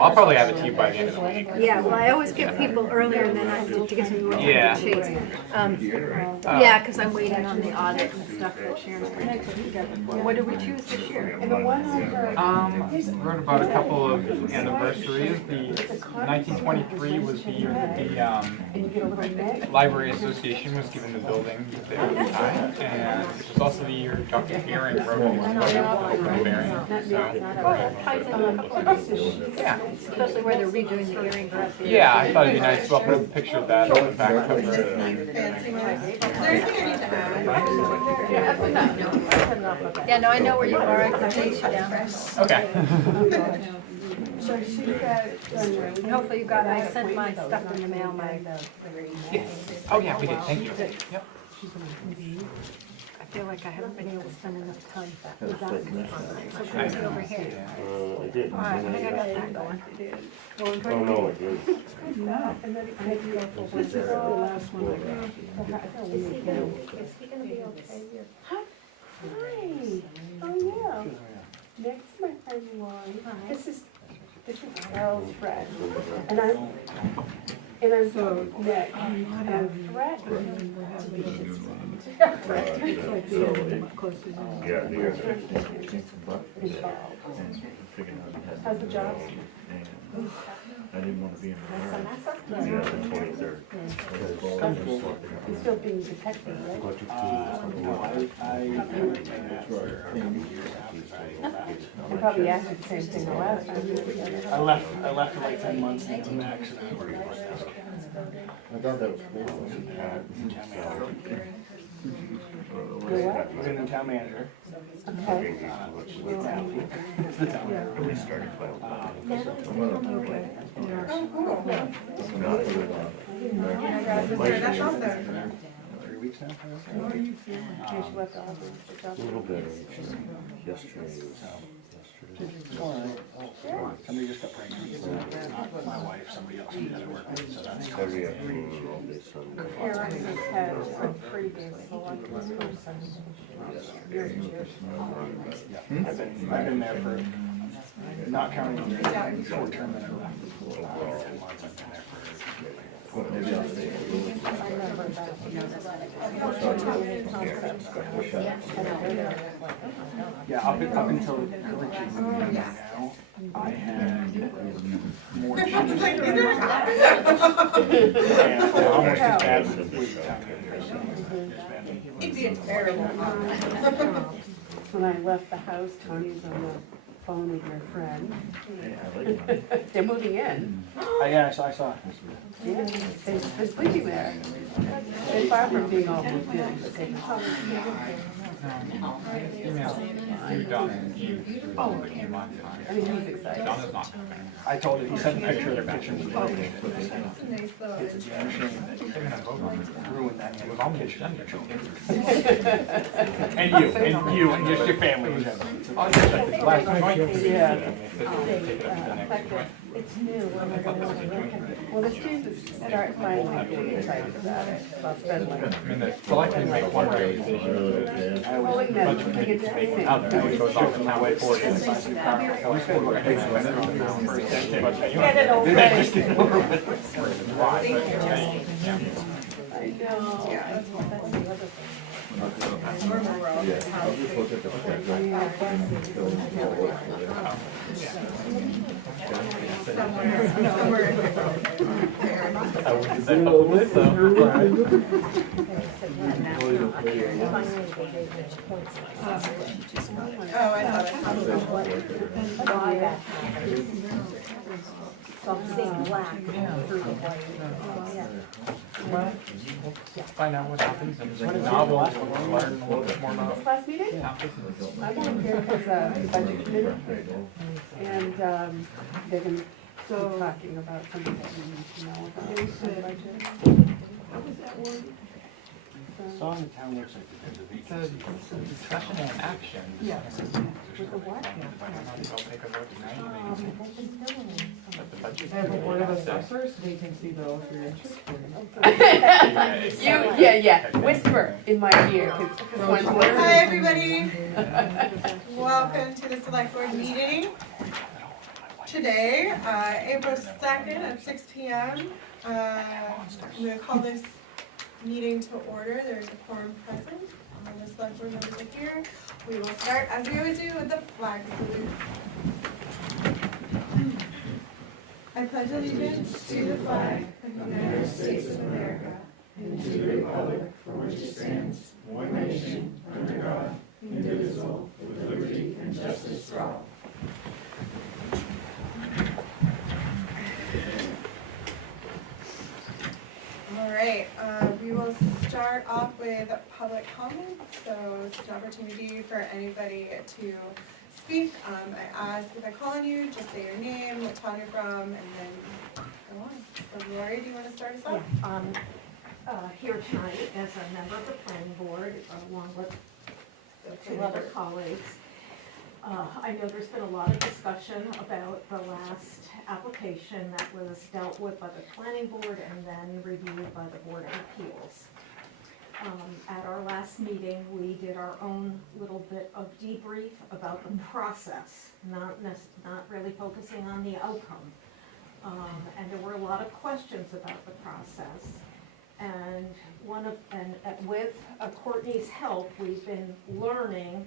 I'll probably have it to you by the end of the week. Yeah, well, I always give people earlier and then I have to get some more time Yeah. to chase. Yeah, because I'm waiting on the audit and stuff that Sharon's going to put together. What did we choose this year? Wrote about a couple of anniversaries. The 1923 was the year that the Library Association was given the building that they occupied, and it was also the year Dr. Behring wrote his book, Behring. Yeah. Especially where they're redoing the earring. Yeah, I thought it'd be nice. Well, I'll put a picture of that on the back cover. Is there anything I need to add? Yeah, no, I know where you are. I can chase you down. Okay. And hopefully you got, I sent my stuff in the mail, Oh yeah, we did. Thank you. Yep. I feel like I haven't been able to spend enough time with that. So can you over here? I did. All right, I think I got that going. Oh, no, it is. Is he gonna be okay here? Hi. Oh yeah. Next to my friend Laurie. This is Elle's friend. And I'm so next. And I'm threatened. How's the job? I didn't want to be in the yeah, the 23rd. You're still being detected, right? You probably asked you the same thing the last time. I left for like 10 months and came back, so now I'm working on this. I thought that was cool. We're in town manager. Okay. We started by That's awesome. 3 weeks now? Yeah, she left the office. a little bit. Yesterday was. Somebody just got pregnant. It's not my wife, somebody else who doesn't work with me, so that's Every afternoon, all day Sunday. Karen has had a pretty big selectman person. Years and years. I've been there for, not counting the short term that I left. 10 months, I've been there for. Maybe I'll stay. I remember that. Yeah, up until Richie's now, I had more cheese. And almost as bad with town manager. It'd be a terrible When I left the house, Tony's on the phone with your friend. They're moving in. Yeah, I saw. Yeah, they're sleeping there. They're far from being all moved in. but they- Email to Don and Eve. I mean, he's excited. Don is not coming. I told him, he sent a picture of their picture. It's a damn shame that They're gonna vote on it. ruined that. It was almost done, your children. And you, and just your family. I'll just check this last night. Yeah. Take it up to the next one. It's new. Well, the students start finally getting excited about it. About spending. I mean, the selectmen make one recommendation. Pulling them, I think it's everything. Out there, it goes off and now wait for it. Get it over with. I know. That's the other thing. Yeah, I'll just look at the Oh, I thought So I'm seeing black through the white. Well, find out what happens and it's a novel, learn a little bit more about. This last meeting? Yeah. I'm on here because the budget committee, and they've been talking about something that we need to know about the budget. Song in town looks like It's a discussion and action. Yeah. With the what? They'll take a vote tonight. But the budget. I have a board of assessors, they can see those if you're interested. Yeah, whisper in my ear, because one's Hi, listening. everybody. Welcome to the select board meeting. today, April 2nd at 6 p.m. I'm going to call this meeting to order. There's a quorum present. The select board members are here. We will start, as we always do, with the flag salute. I pledge allegiance to the flag of the United States of America and to the republic for which it stands, one nation, under God, indivisible, with liberty and justice for all. All right, we will start off with public comment. So it's an opportunity for anybody to speak. I ask if I call on you, just say your name, what town you're from, and then go on. So Lori, do you want to start us off? Here tonight as a member of the planning board, along with two other colleagues. I know there's been a lot of discussion about the last application that was dealt with by the planning board and then reviewed by the Board of Appeals. At our last meeting, we did our own little bit of debrief about the process, not really focusing on the outcome. And there were a lot of questions about the process. And with Courtney's help, we've been learning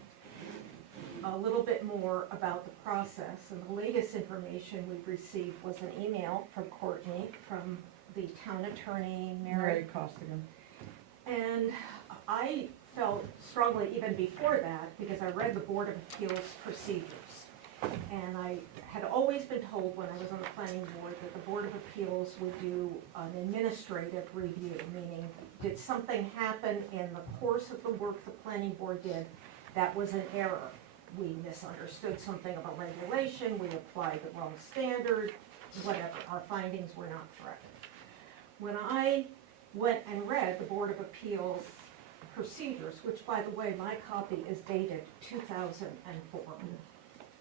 a little bit more about the process. And the latest information we've received was an email from Courtney, from the town attorney, Mary Costigan. And I felt strongly even before that, because I read the Board of Appeals procedures. And I had always been told when I was on the planning board that the Board of Appeals would do an administrative review, meaning did something happen in the course of the work the planning board did that was an error? We misunderstood something of a regulation, we applied the wrong standard, whatever, our findings were not correct. When I went and read the Board of Appeals procedures, which by the way, my copy is dated 2004.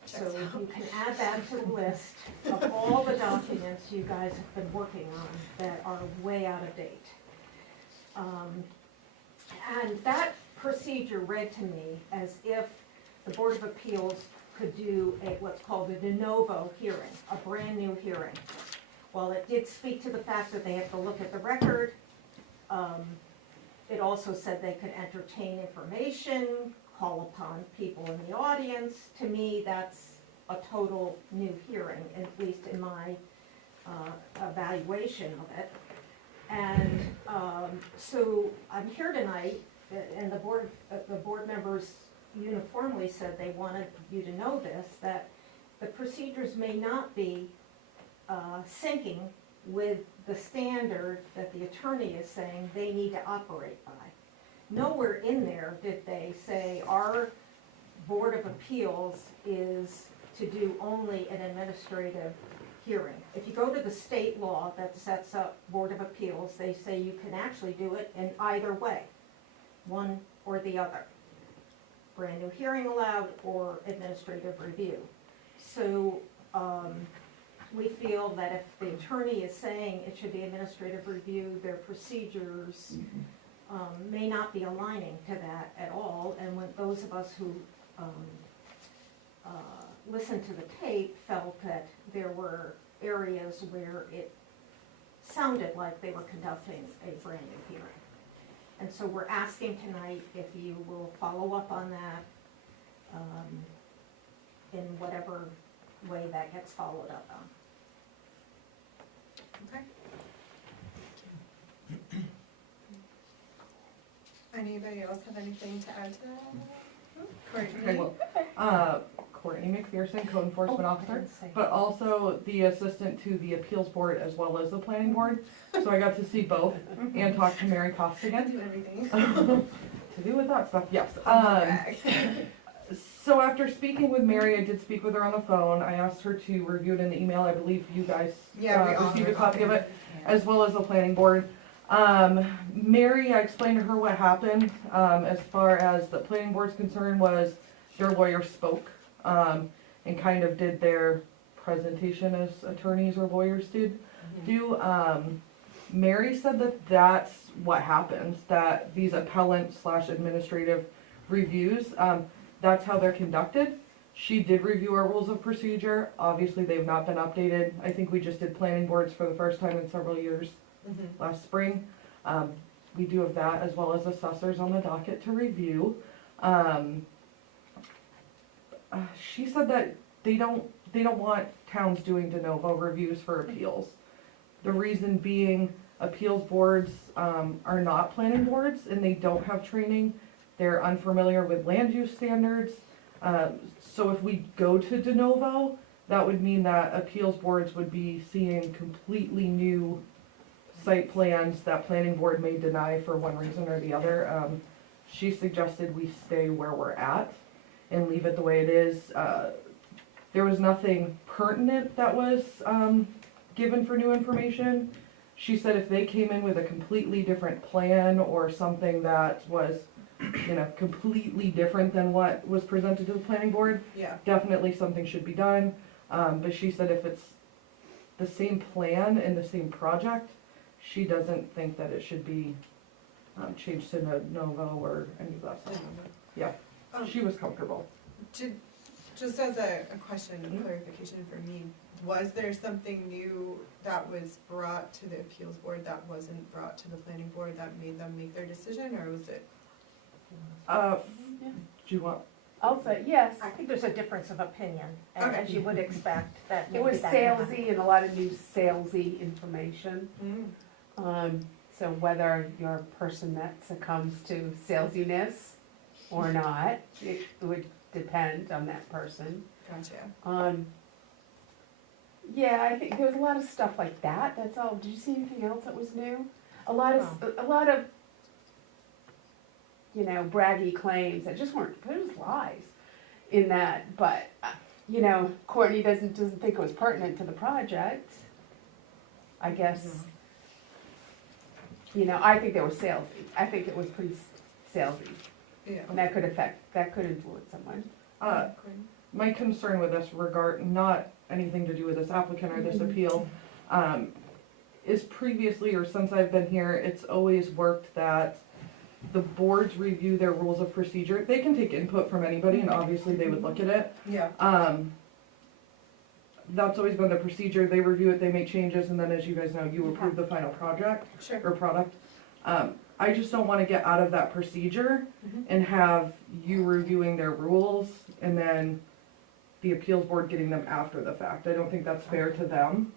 So you can add that to the list of all the documents you guys have been working on that are way out of date. And that procedure read to me as if the Board of Appeals could do what's called a de novo hearing, a brand new hearing. While it did speak to the fact that they have to look at the record, it also said they could entertain information, call upon people in the audience. To me, that's a total new hearing, at least in my evaluation of it. And so I'm here tonight, and the board members uniformly said they wanted you to know this, that the procedures may not be syncing with the standard that the attorney is saying they need to operate by. Nowhere in there did they say our Board of Appeals is to do only an administrative hearing. If you go to the state law that sets up Board of Appeals, they say you can actually do it in either way, one or the other. Brand new hearing allowed or administrative review. So we feel that if the attorney is saying it should be administrative review, their procedures may not be aligning to that at all. And when those of us who listened to the tape felt that there were areas where it sounded like they were conducting a brand new hearing. And so we're asking tonight if you will follow up on that in whatever way that gets followed up on. Okay. Anybody else have anything to add to that? Courtney? Okay, well, Courtney McPherson, Code Enforcement Officer, but also the assistant to the appeals board as well as the planning board. So I got to see both and talk to Mary Costigan. Do everything. To do with that stuff, yes. So after speaking with Mary, I did speak with her on the phone. I asked her to review it in the email. I believe you guys received a copy of it, as well as the planning board. Mary, I explained to her what happened as far as the planning board's concern was their lawyer spoke and kind of did their presentation as attorneys or lawyers do. Mary said that that's what happens, that these appellant / administrative reviews, that's how they're conducted. She did review our rules of procedure. Obviously, they've not been updated. I think we just did planning boards for the first time in several years last spring. We do have that as well as assessors on the docket to review. She said that they don't want towns doing de novo reviews for appeals. The reason being, appeals boards are not planning boards and they don't have training. They're unfamiliar with land use standards. So if we go to de novo, that would mean that appeals boards would be seeing completely new site plans that planning board may deny for one reason or the other. She suggested we stay where we're at and leave it the way it is. There was nothing pertinent that was given for new information. She said if they came in with a completely different plan or something that was, completely different than what was presented to the planning board, definitely something should be done. But she said if it's the same plan and the same project, she doesn't think that it should be changed to novo or any of that stuff. Yeah, she was comfortable. Just as a question, clarification for me, was there something new that was brought to the appeals board that wasn't brought to the planning board that made them make their decision, or was it? Do you want? I'll say, yes. I think there's a difference of opinion, Okay. as you would expect, that It was maybe that salesy and a lot of new salesy information. So whether you're a person that succumbs to salesiness or not, it would depend on that person. Gotcha. Yeah, I think there was a lot of stuff like that, that's all. Did you see anything else that was new? A lot of, braggy claims that just weren't, there was lies in that, but, Courtney doesn't think it was pertinent to the project. I guess, I think they were salesy. I think it was pretty salesy. Yeah. And that could influence someone. My concern with this not anything to do with this applicant or this appeal, is previously or since I've been here, it's always worked that the boards review their rules of procedure. They can take input from anybody and obviously they would look at it. Yeah. That's always been the procedure. They review it, they make changes, and then as you guys know, you approve the final project Sure. or product. I just don't want to get out of that procedure and have you reviewing their rules and then the appeals board getting them after the fact. I don't think that's fair to them.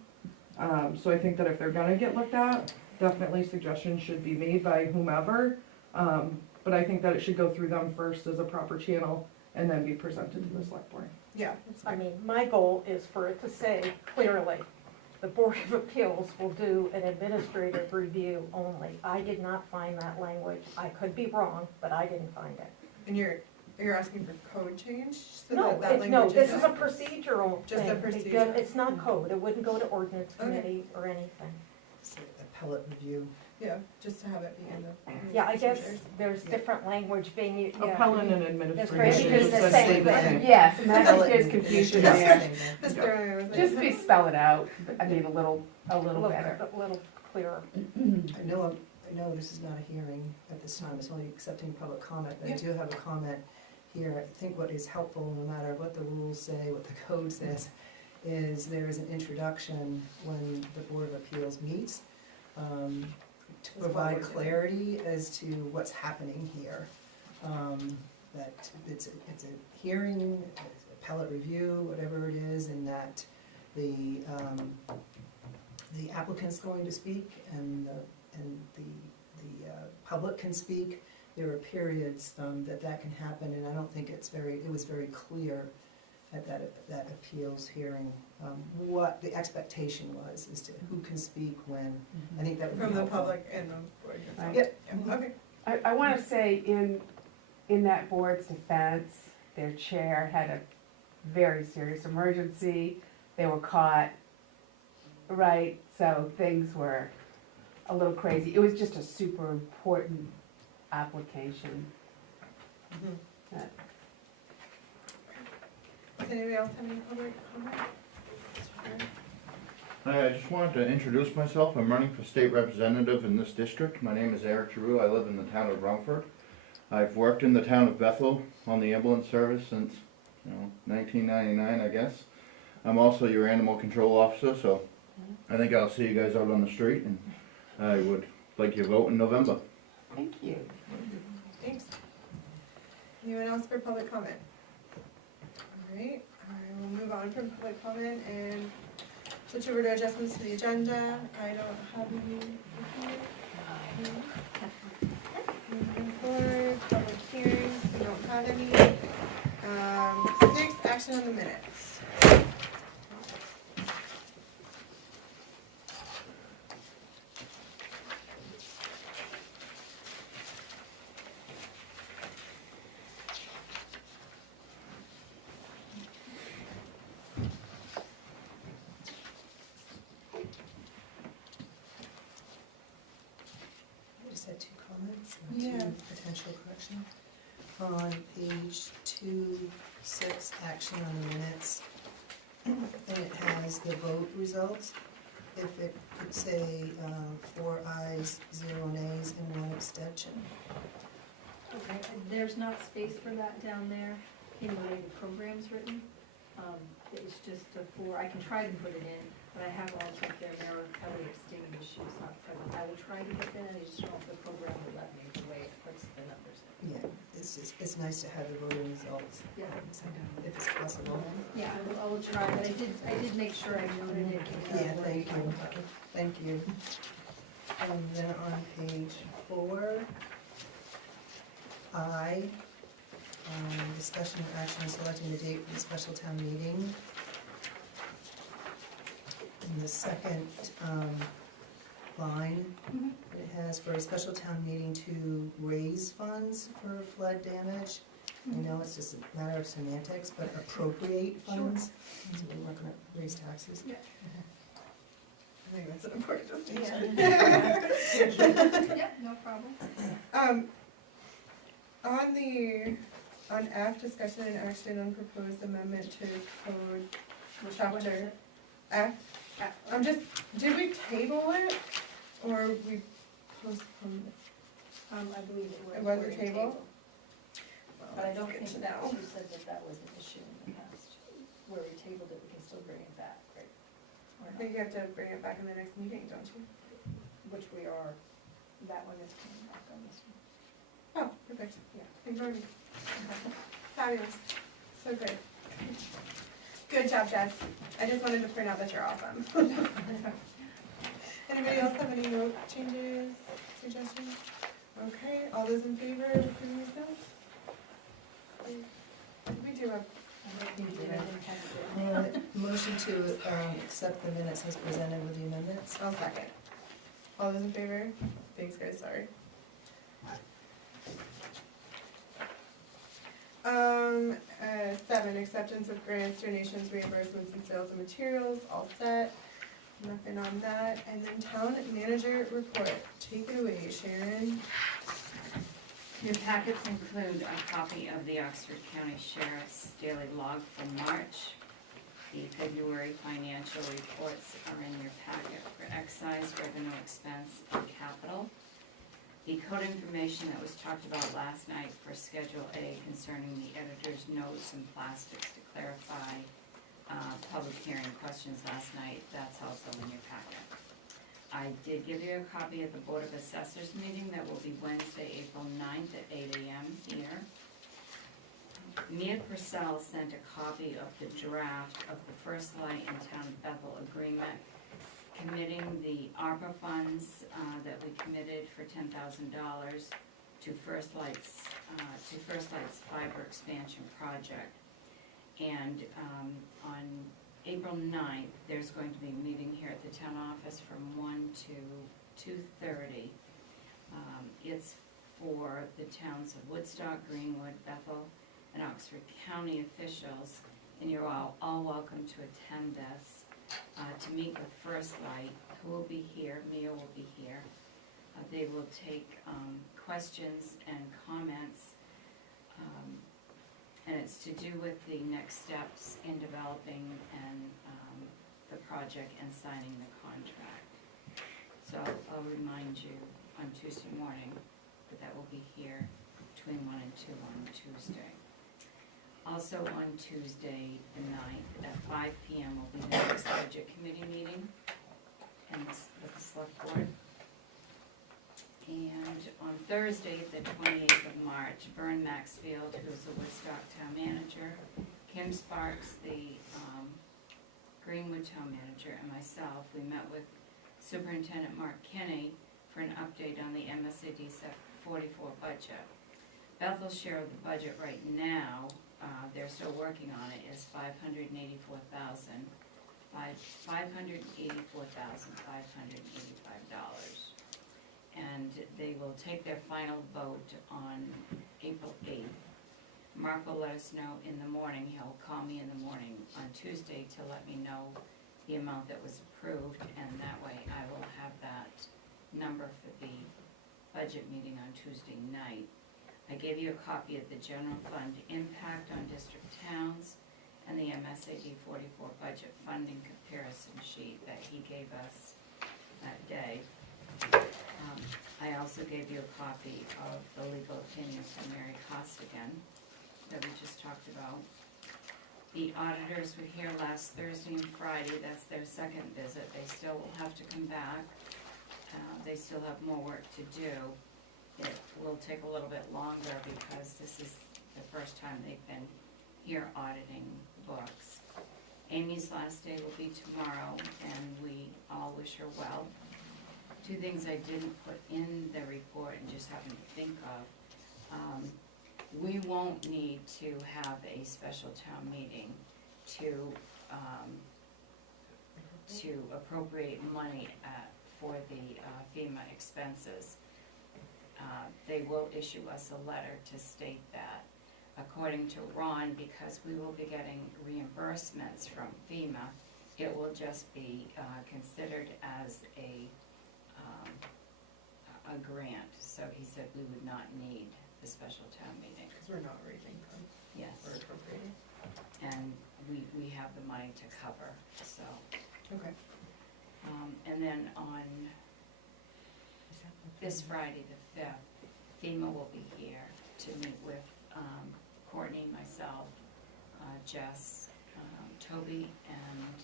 So I think that if they're gonna get looked at, definitely suggestions should be made by whomever. But I think that it should go through them first as a proper channel and then be presented to the select board. Yeah. I mean, my goal is for it to say clearly, the Board of Appeals will do an administrative review only. I did not find that language. I could be wrong, but I didn't find it. And you're asking for code change? So No, that it's, no, language this is a not- procedural Just a thing. procedure. It's not code. It wouldn't go to ordinance Okay. committee or anything. Appellate review. Yeah, just to have it be in the. Yeah, I guess procedures. there's different language being used. Appellant and It's administration. basically the same thing. Yes, and that there's confusion there. Just throwing it with Just be spell it out, I mean, a little A little better. a little clearer. I know this is not a hearing at this time, it's only accepting public comment, but I do have a comment here. I think what is helpful, no matter what the rules say, what the code says, is there is an introduction when the Board of Appeals meets, to provide clarity as to what's happening here. That it's a hearing, appellate review, whatever it is, and that the applicant's going to speak and the public can speak. There are periods that can happen, and I don't think it was very clear at that appeals hearing what the expectation was as to who can speak when. I think that would be From the helpful. public and the board. Right. Yep. Yeah, okay. I want to say in that board's defense, their chair had a very serious emergency. They were caught, right? So things were a little crazy. It was just a super important application. Does anybody else have any public comment? I just wanted to introduce myself. I'm running for state representative in this district. My name is Eric Giroux. I live in the town of Rumford. I've worked in the town of Bethel on the ambulance service since 1999, I guess. I'm also your animal control officer, so I think I'll see you guys out on the street, and I would like your vote in November. Thank you. Thanks. Anyone else for public comment? All right, I will move on from public comment and switch over to adjustments to the agenda. I don't have any. Moving forward, public hearings, we don't have any. 6, action on the minutes. I just had 2 comments, Yeah. 2 potential corrections. On page 2, 6, action on the minutes, and it has the vote results. If it could say 4 ayes, 0 nays, and 1 abstention. Okay, and there's not space for that down there in the way the program's written. It was just a 4, I can try to put it in, but I have also there, Mayor Kelly abstained because she was not present. I will try to get that, I just don't know if the program will let me, the way it puts the numbers in. Yeah, it's nice to have the voting results, Yeah. if it's possible. Yeah, I will try, but I did make sure I noted it. Yeah, thank you. Thank you. And then on page 4, discussion of action selecting the date for the special town meeting. In the second line, it has for a special town meeting to raise funds for flood damage. I know it's just a matter of semantics, but appropriate funds, so we weren't gonna raise taxes. Yeah. I think that's an important distinction. Yeah, no problem. On F, discussion and action on proposed amendment to code chapter F. Did we table it, or we postponed it? I believe it was. It was a we're in table? But I don't Let's think get that, to you said that that was an issue in the past, where we tabled it, we can still bring it back, right? Or I not? think you have to bring it back in the next meeting, don't you? Which we are, that one is coming back on this one. Oh, perfect. Yeah. Ignore me. Fabulous. So good. Good job, Jess. I just wanted to point out that you're awesome. Anybody else have any note changes, suggestions? Okay, all those in favor of approving these notes? We do have, I don't think we did, I didn't have it. Motion to accept the minutes as presented with the amendments. I'll second. All those in favor? Thanks, guys, sorry. 7, acceptance of grants, donations, reimbursements, and sales of materials, all set. Nothing on that. And then town manager report. Take it away, Sharon. Your packets include a copy of the Oxford County Sheriff's daily log for March. The February financial reports are in your packet for excise, revenue expense, and capital. The code information that was talked about last night for Schedule A concerning the editor's notes and plastics to clarify public hearing questions last night, that's also in your packet. I did give you a copy of the Board of Assessors meeting that will be Wednesday, April 9th at 8 a.m. here. Mia Purcell sent a copy of the draft of the First Light in Town of Bethel agreement committing the ARPA funds that we committed for $10,000 to First Light's fiber expansion project. And on April 9th, there's going to be a meeting here at the town office from 1 to 2:30. It's for the towns of Woodstock, Greenwood, Bethel, and Oxford County officials, and you're all welcome to attend this. To meet with First Light, who will be here, Mia will be here. They will take questions and comments, and it's to do with the next steps in developing and the project and signing the contract. So I'll remind you on Tuesday morning that will be here between 1 and 2 on Tuesday. Also on Tuesday, the 9th, at 5 PM will be the next budget committee meeting and with the select board. And on Thursday, the 28th of March, Vern Maxfield, who's the Woodstock town manager, Kim Sparks, the Greenwood town manager, and myself, we met with Superintendent Mark Kenny for an update on the MSAD 44 budget. Bethel's share of the budget right now, they're still working on it, is $584,585. And they will take their final vote on April 8th. Mark will let us know in the morning, he'll call me in the morning on Tuesday to let me know the amount that was approved, and that way I will have that number for the budget meeting on Tuesday night. I gave you a copy of the general fund impact on district towns and the MSAD 44 budget funding comparison sheet that he gave us that day. I also gave you a copy of the legal opinion from Mary Costigan that we just talked about. The auditors were here last Thursday and Friday. That's their second visit. They still will have to come back. They still have more work to do. It will take a little bit longer because this is the first time they've been here auditing books. Amy's last day will be tomorrow, and we all wish her well. Two things I didn't put in the report and just happened to think of. We won't need to have a special town meeting to appropriate money for the FEMA expenses. They will issue us a letter to state that. According to Ron, because we will be getting reimbursements from FEMA, it will just be considered as a grant. So he said we would not need the special town meeting. Because we're not raising funds. Yes. Or appropriating. And we have the money to cover, so. Okay. And then on this Friday, the 5th, FEMA will be here to meet with Courtney, myself, Jess, Toby, and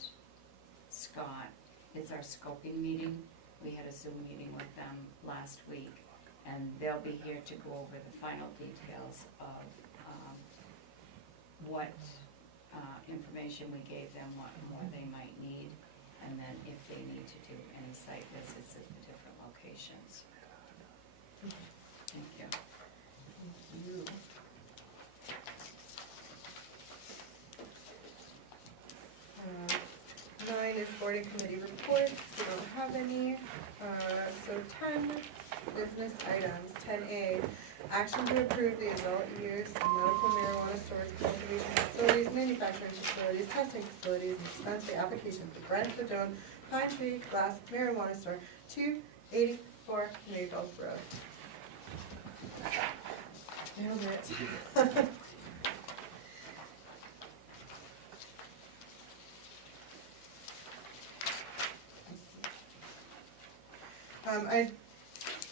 Scott. It's our scoping meeting. We had a Zoom meeting with them last week, and they'll be here to go over the final details of what information we gave them, what more they might need, and then if they need to do any site visits at the different locations. Thank you. Thank you. Nine is board and committee reports. We don't have any. So 10 business items. 10A, action to approve the adult use and medical marijuana storage, cultivation facilities, manufacturing facilities, testing facilities, and dispensary application for Brentford Zone, Pine Tree Glass Marijuana Store, 284 Maple Road. Nailed it.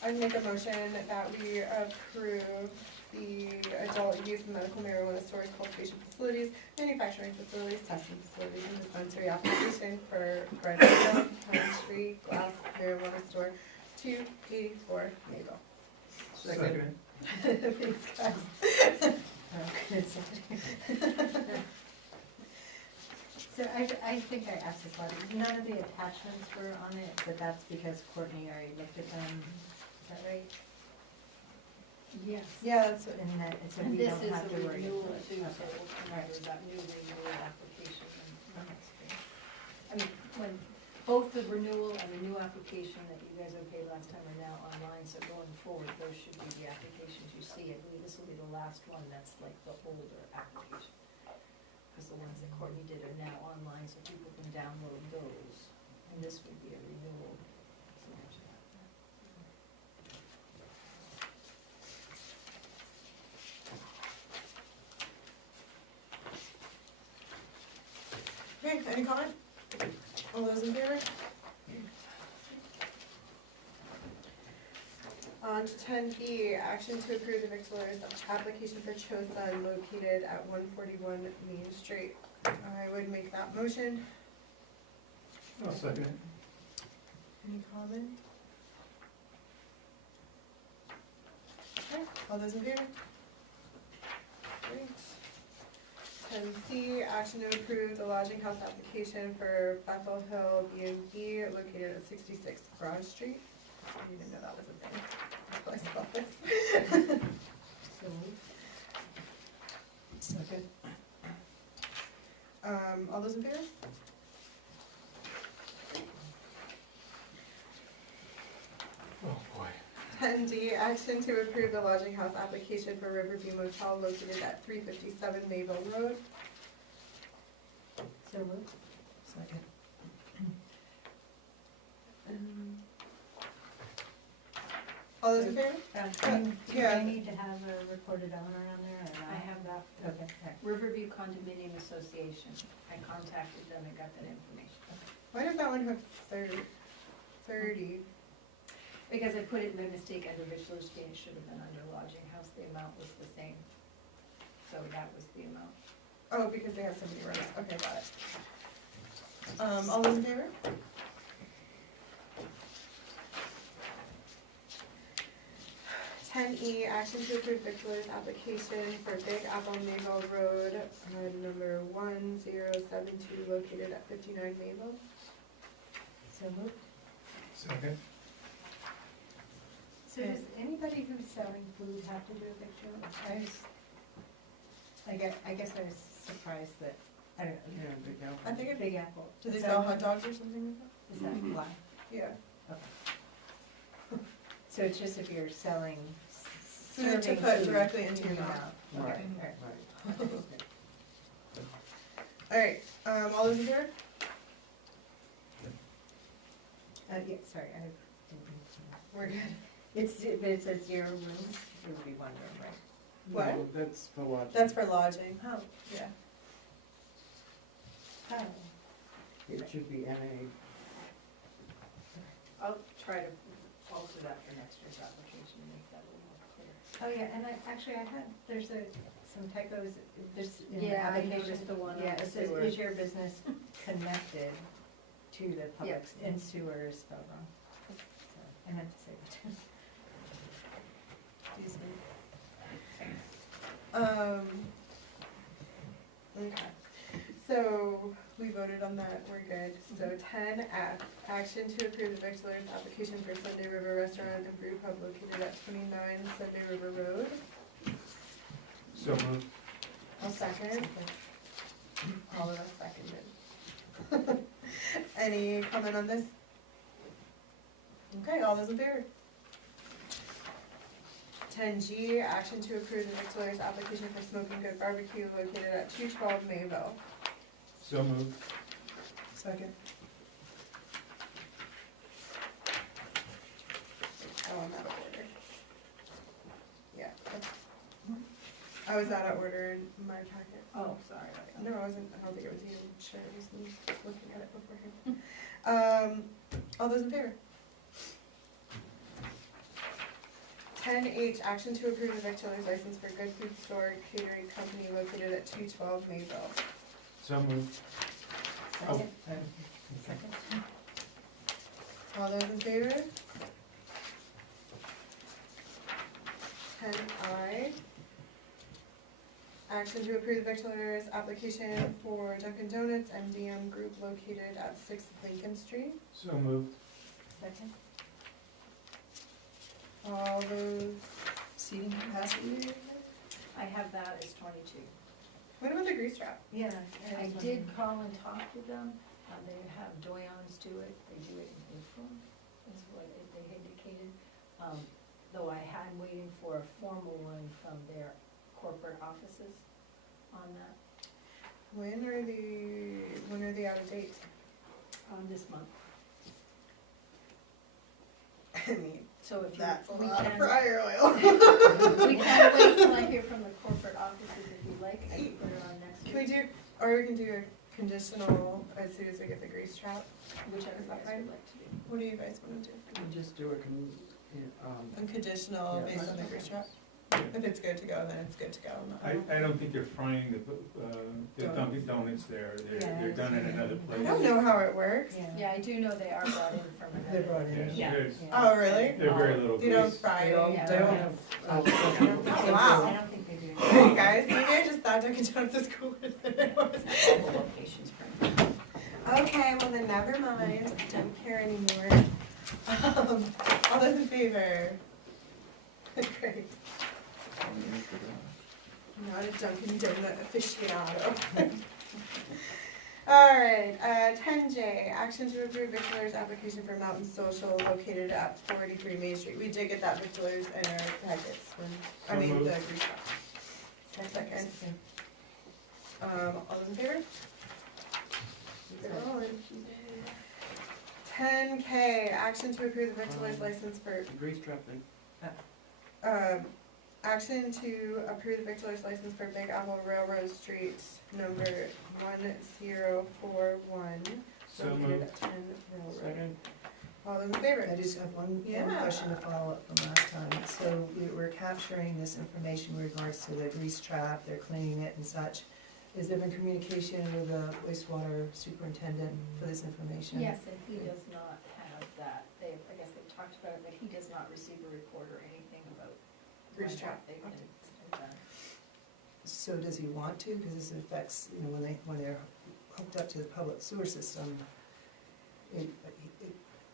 I'd make a motion that we approve the adult use and medical marijuana storage, cultivation facilities, manufacturing facilities, testing facilities, and dispensary application for Brentford Pine Tree Glass Marijuana Store, 284 Maple. Second. Thanks, guys. So I think I asked this last, none of the attachments were on it, but that's because Courtney already looked at them, is that right? Yes. Yeah, that's what, And that, so And we this don't is have a to worry. renewal too, so Okay. we'll come back to that new renewal application. Okay. I mean, when both the renewal and the new application that you guys okayed last time are now online, so going forward, those should be the applications you see. I believe this will be the last one that's like the older application. Because the ones that Courtney did are now online, so people can download those. And this would be a renewal. okay, any comment? All those in favor? on to 10B, action to approve the victualler's application for Chosun located at 141 Main Street. I would make that motion. I'll second it. Any comment? Okay, all those in favor? Great. 10C, action to approve the lodging house application for Bethel Hill B&B located at 66 Broad Street. I didn't even know that was a thing until I saw this. So moved. Second. All those in favor? Oh, boy. 10D, action to approve the lodging house application for Riverview Motel located at 357 Mayville Road. So moved. Second. All those in favor? Do yeah. I need to have a recorded owner on there or not? I have that. Okay, all right. Riverview Condominium Association. I contacted them and got that information. Why does that one have 30? Because I put it in my mistake under victualler's fee, it should have been under lodging house, the amount was the same. So that was the amount. Oh, because they have so many rows. Okay, got it. All those in favor? (10E) action to approve victualler's application for Big Apple Mayville Road, number 1072, located at 59 Mayville. So moved. Second. So does anybody who's selling food have to do a victual? I guess I was surprised that, I don't know. I think it, Big Apple. do they sell hot dogs or something like Is that why? that? Yeah. So it's just if you're selling, Food to serving put food directly into your your mouth. mouth. Okay, all right. Alright, all those in favor? Yeah, sorry, I didn't mean to. We're good. It says 0 rooms, you would be wondering, right? What? No, that's for lodging. That's for lodging. Oh, Yeah. oh. It should be NA. I'll try to alter that for next year's application, and make that a little more clear. Oh, yeah, and there's some typos, there's in the Yeah, I application. noticed the one on Yeah, the it says, sewer. is your business connected to the public, and sewer is spelled wrong. So, I meant to say that too. Excuse me. Okay, so we voted on that, we're good. So 10F, action to approve the victualler's application for Sunday River Restaurant and Brew Pub located at 29 Sunday River Road. So moved. I'll second. All of us seconded. Any comment on this? Okay, all those in favor? 10G, action to approve the victualler's application for Smoking Good Barbecue located at 212 Mayville. So moved. Second. Oh, I'm out of order. Yeah. I was out of order in my packet. Oh, sorry. No, I wasn't, I don't think it was you, sure, it was me looking at it beforehand. All those in favor? 10H, action to approve the victualler's license for Good Food Store Catering Company located at 212 Mayville. So moved. Oh, Second. Second. All those in favor? 10I, action to approve the victualler's application for Dunkin' Donuts MDM Group located at 6th Lincoln Street. So moved. Second. All those seating capacity? I have that as 22. What about the grease trap? Yeah. I did call and talk to them, they have doyons do it, they do it in April, is what they indicated. Though I'm waiting for a formal one from their corporate offices on that, When are the out of date? this month. I mean, So if that's a we lot of can, fryer oil. we can wait till I hear from the corporate offices if you like, I can put it on next Can we week, do, or we can do a conditional as soon as we get the grease trap? whichever Is you that guys fine? would like to do. What do you guys wanna do? We just do a Unconditional Yeah. based on the grease trap? If it's good to go, then it's good to go. I don't think they're frying the Dunkin' Donuts there, they're done in another I place. don't know how it works. Yeah, I do know they are brought in from They're another. brought in. Yeah. There's- Oh, really? They're very little You don't grease. fry They don't, it? they don't Yeah. have. Oh, wow. I don't think they do. Hey guys, maybe I just thought Dunkin' Donuts was cooler than it was. All locations for Okay, well then never mind, don't care anymore. All those in favor? Great. Not a Dunkin' Donut aficionado. Alright, 10J, action to approve Victualler's application for Mountain Social located at 43 Main Street. We did get that Victualler's in our packets when, I mean, the moved. grease trap. Second. All those in favor? 10K, action to approve the Victualler's license for, Grease trap thing. action to approve the Victualler's license for Big Apple Railroad Street, number 1041. So Located moved. at 10 Railroad. Second. All those in favor? I just have one Yeah. question to follow up from last time. So we're capturing this information with regards to the grease trap, they're cleaning it and such. Has there been communication with the wastewater superintendent for this information? Yes, and he does not have that. They, I guess they've talked about it, but he does not receive a report or anything about Grease when trap. they've been done. So does he want to? Because this affects, you know, when they're hooked up to the public sewer system, it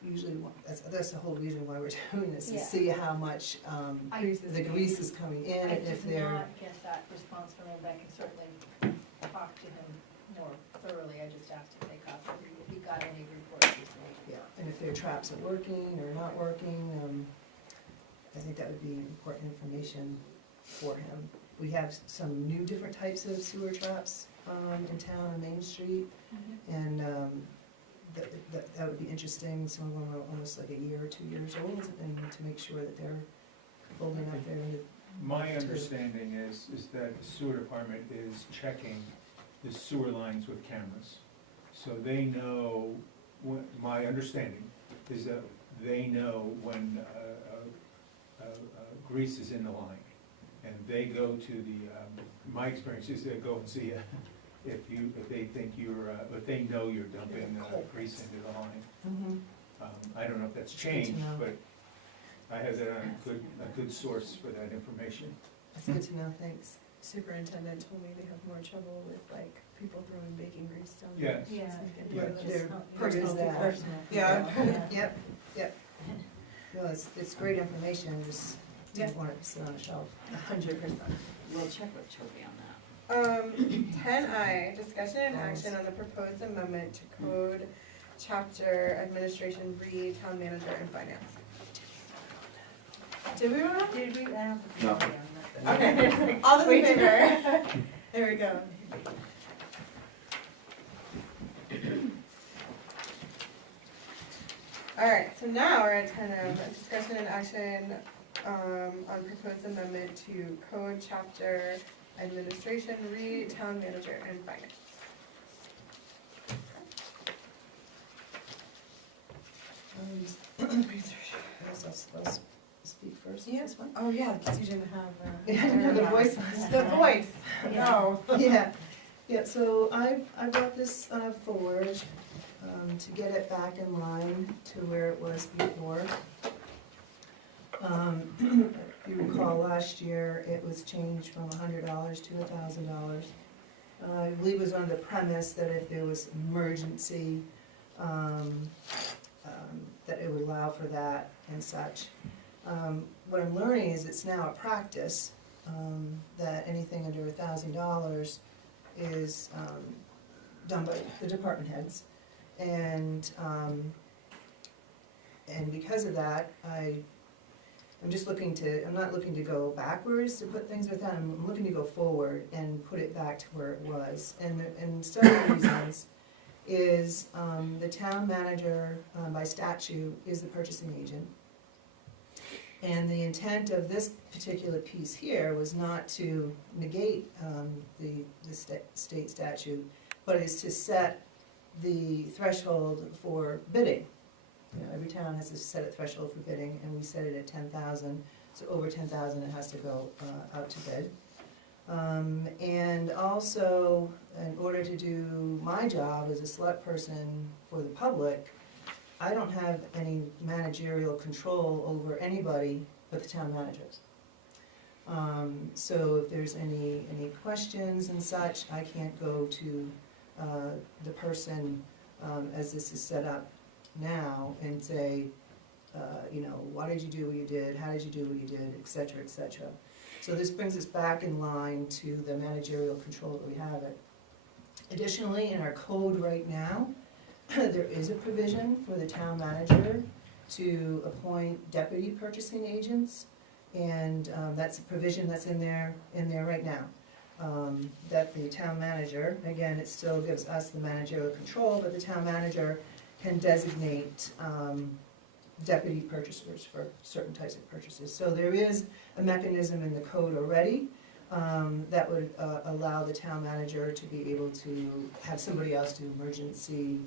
usually, that's the whole reason why we're doing this, Yeah. is see how much, the grease is coming in, I and if did they're. not get that response from him, but I can certainly talk to him more thoroughly. I just asked if they got, if he got any reports recently. Yeah, and if their traps are working or not working, I think that would be important information for him. We have some new different types of sewer traps, in town on Main Street, and, that would be interesting. Some of them are almost like a year or 2 years old, and to make sure that they're holding up their. My understanding is that the sewer department is checking the sewer lines with cameras. So they know, my understanding is that they know when grease is in the line. And they go to the, my experience is they go and see if they think if they know you're dumping grease into the line. I don't know if that's changed, but I have that on a good source for that information. That's good to know, thanks. Superintendent told me they have more trouble with like people throwing baking grease down. Yes. Yeah. There Personal is that. Personal. Yeah. Yep. No, it's great information, just didn't want it to sit on a shelf. 100%. We'll check with Toby on that. 10I, discussion and action on the proposed amendment to code chapter administration, town manager and finance. Did we vote on that? Did we, I don't think we No. voted on that. Okay, all those in favor? There we go. Alright, so now we're at 10M, discussion and action on proposed amendment to code chapter administration, town manager and finance. I guess I'm supposed to speak first, Yeah. this one? Oh yeah, because you didn't have Yeah, I didn't have the voice. The voice, no. Yeah, so I brought this forward to get it back in line to where it was before. If you recall, last year, it was changed from $100 to $1,000. I believe it was under the premise that if there was emergency, that it would allow for that and such. What I'm learning is it's now a practice that anything under $1,000 is done by the department heads. And because of that, I'm not looking to go backwards to put things with that, I'm looking to go forward and put it back to where it was. And several reasons is the town manager by statute is the purchasing agent. And the intent of this particular piece here was not to negate the state statute, but is to set the threshold for bidding. You know, every town has to set a threshold for bidding, and we set it at 10,000. So over 10,000, it has to go out to bid. And also, in order to do my job as a select person for the public, I don't have any managerial control over anybody but the town managers. So if there's any questions and such, I can't go to the person, as this is set up now, and say, you know, why did you do what you did, how did you do what you did, et cetera, et cetera. So this brings us back in line to the managerial control that we have it. Additionally, in our code right now, there is a provision for the town manager to appoint deputy purchasing agents, and that's a provision that's in there right now. That the town manager, again, it still gives us the managerial control, but the town manager can designate deputy purchasers for certain types of purchases. So there is a mechanism in the code already that would allow the town manager to be able to have somebody else do emergency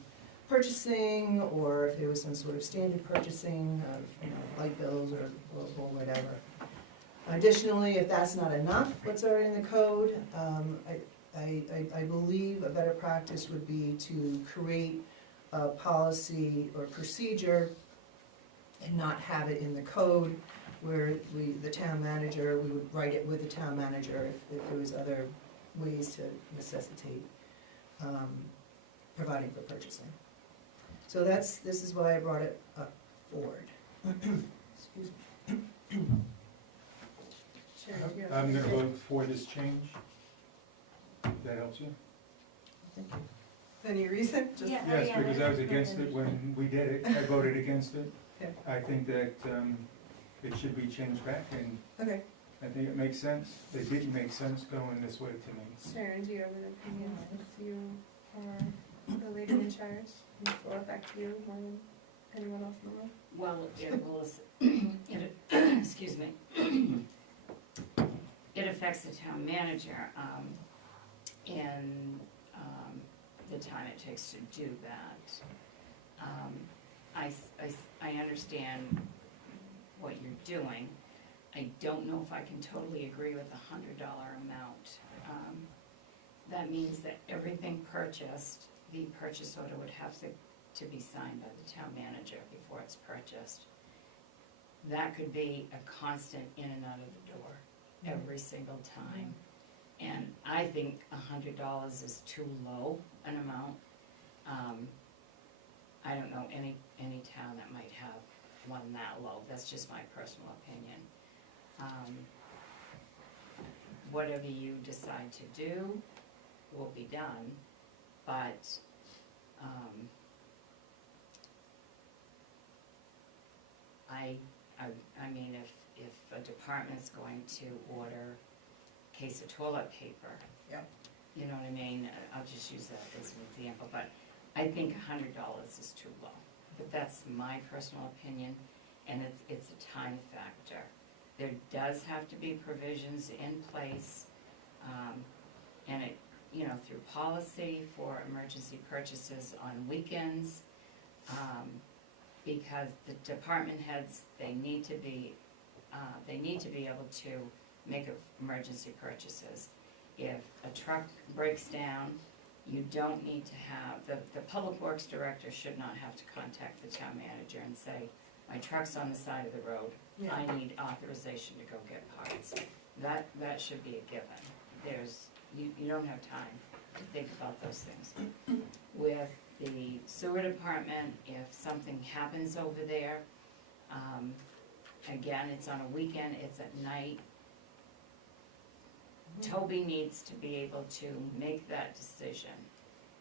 purchasing, or if there was some sort of standard purchasing of, you know, light bills or whatever. Additionally, if that's not enough, what's already in the code, I believe a better practice would be to create a policy or procedure and not have it in the code, where the town manager, we would write it with the town manager if there was other ways to necessitate providing for purchasing. So this is why I brought it up forward. Excuse me. Sharon, do you have I'm gonna anything? vote for this change. If that helps you? Thank you. Any reason? Just Yeah. Yes, because I was against it when we did it. I voted against it. Yeah. I think that it should be changed back, and Okay. I think it makes sense. It didn't make sense going this way to me. Sharon, do you have an opinion since you are the lady in charge? It will affect you more than anyone else in the room? Well, it will, excuse me. It affects the town manager, in the time it takes to do that. I understand what you're doing. I don't know if I can totally agree with the $100 amount. That means that everything purchased, the purchase order would have to be signed by the town manager before it's purchased. That could be a constant in and out of the door every single time. And I think $100 is too low an amount. I don't know any town that might have one that low. That's just my personal opinion. Whatever you decide to do will be done, but I mean, if a department's going to order a case of toilet paper, Yeah. you know what I mean? I'll just use that as an example, but I think $100 is too low. But that's my personal opinion, and it's a time factor. There does have to be provisions in place, and it, you know, through policy for emergency purchases on weekends, because the department heads, they need to be able to make emergency purchases. If a truck breaks down, you don't need to have, the public works director should not have to contact the town manager and say, my truck's on the side of the road, Yeah. I need authorization to go get parts. That should be a given. You don't have time to think about those things. With the sewer department, if something happens over there, again, it's on a weekend, it's at night, Toby needs to be able to make that decision.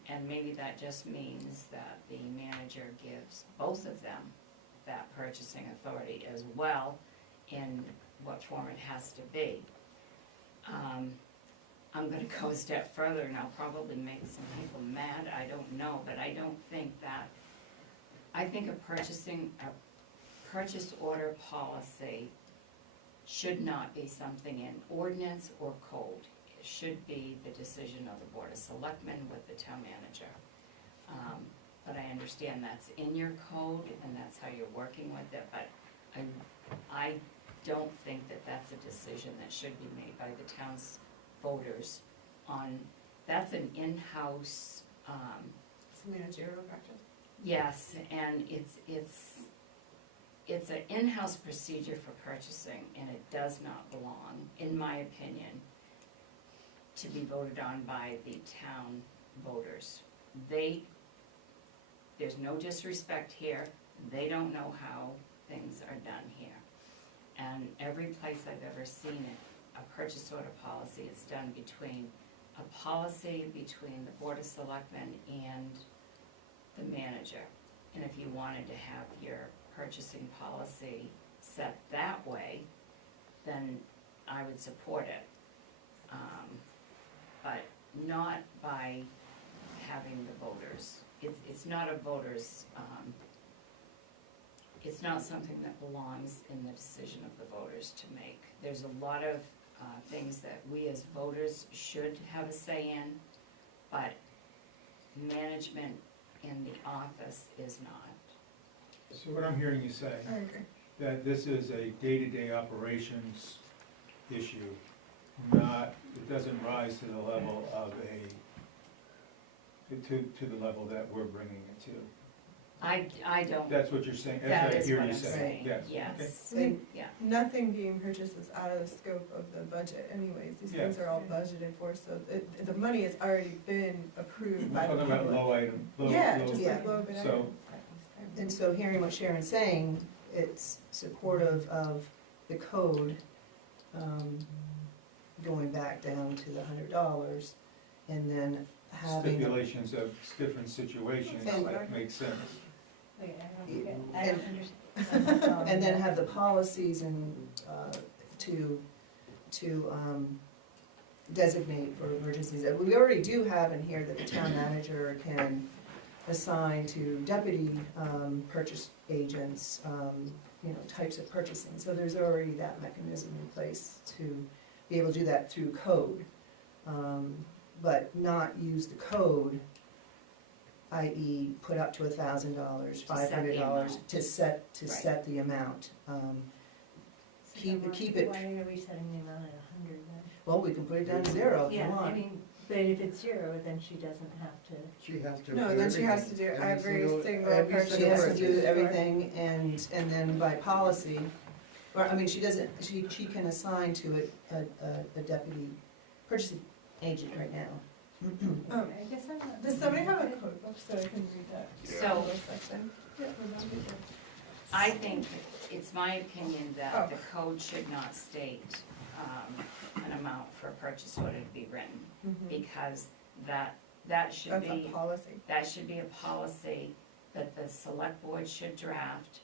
And maybe that just means that the manager gives both of them that purchasing authority as well, in what form it has to be. I'm gonna go a step further, and I'll probably make some people mad, I don't know, but I don't think that, I think a purchase order policy should not be something in ordinance or code. It should be the decision of the Board of Selectmen with the town manager. but I understand that's in your code and that's how you're working with it, but I don't think that that's a decision that should be made by the town's voters on, that's an in-house, It's a managerial practice. yes, and it's an in-house procedure for purchasing, and it does not belong, in my opinion, to be voted on by the town voters. There's no disrespect here, they don't know how things are done here. And every place I've ever seen it, a purchase order policy, it's done between a policy between the Board of Selectmen and the manager. And if you wanted to have your purchasing policy set that way, then I would support it. But not by having the voters. It's not a voters, it's not something that belongs in the decision of the voters to make. There's a lot of things that we as voters should have a say in, but management in the office is not. So what I'm hearing you say, I agree. that this is a day-to-day operations issue, not, it doesn't rise to the level of to the level that we're bringing it to. I don't, That's what you're saying, that that's what I is hear what you I'm saying, saying, yes. yes, Okay. yeah. Nothing being purchased is out of the scope of the budget anyways. These Yeah. things are all budgeted for, so the money has already been approved We're by the talking about public. low item, Yeah, just Yeah. like low bid So- items. And so hearing what Sharon's saying, it's supportive of the code, going back down to the $100, and then having. stipulations of different situations And- that make sense. Wait, I don't understand. And then have the policies and, to designate for emergencies. We already do have in here that the town manager can assign to deputy purchase agents, types of purchasing. So there's already that mechanism in place to be able to do that through code. But not use the code, i.e. put up to $1,000, $500 to set the amount. Keep it, Why are we setting the amount at 100 then? well, we can put it down to 0 if you Yeah, I want. mean, but if it's 0, then she doesn't have to. She has to. No, do then she has everything. to do every single every purchase. She single has to purchase. do everything, and then by policy, or, I mean, she doesn't, she can assign to it a deputy purchasing agent right now. Oh, I guess I'm not. does somebody have a code book so I can read that? So- little section? Yeah. I think it's my opinion Oh. that the code should not state an amount for a purchase order to be written, because that should That's a be, policy. that should be a policy that the select board should draft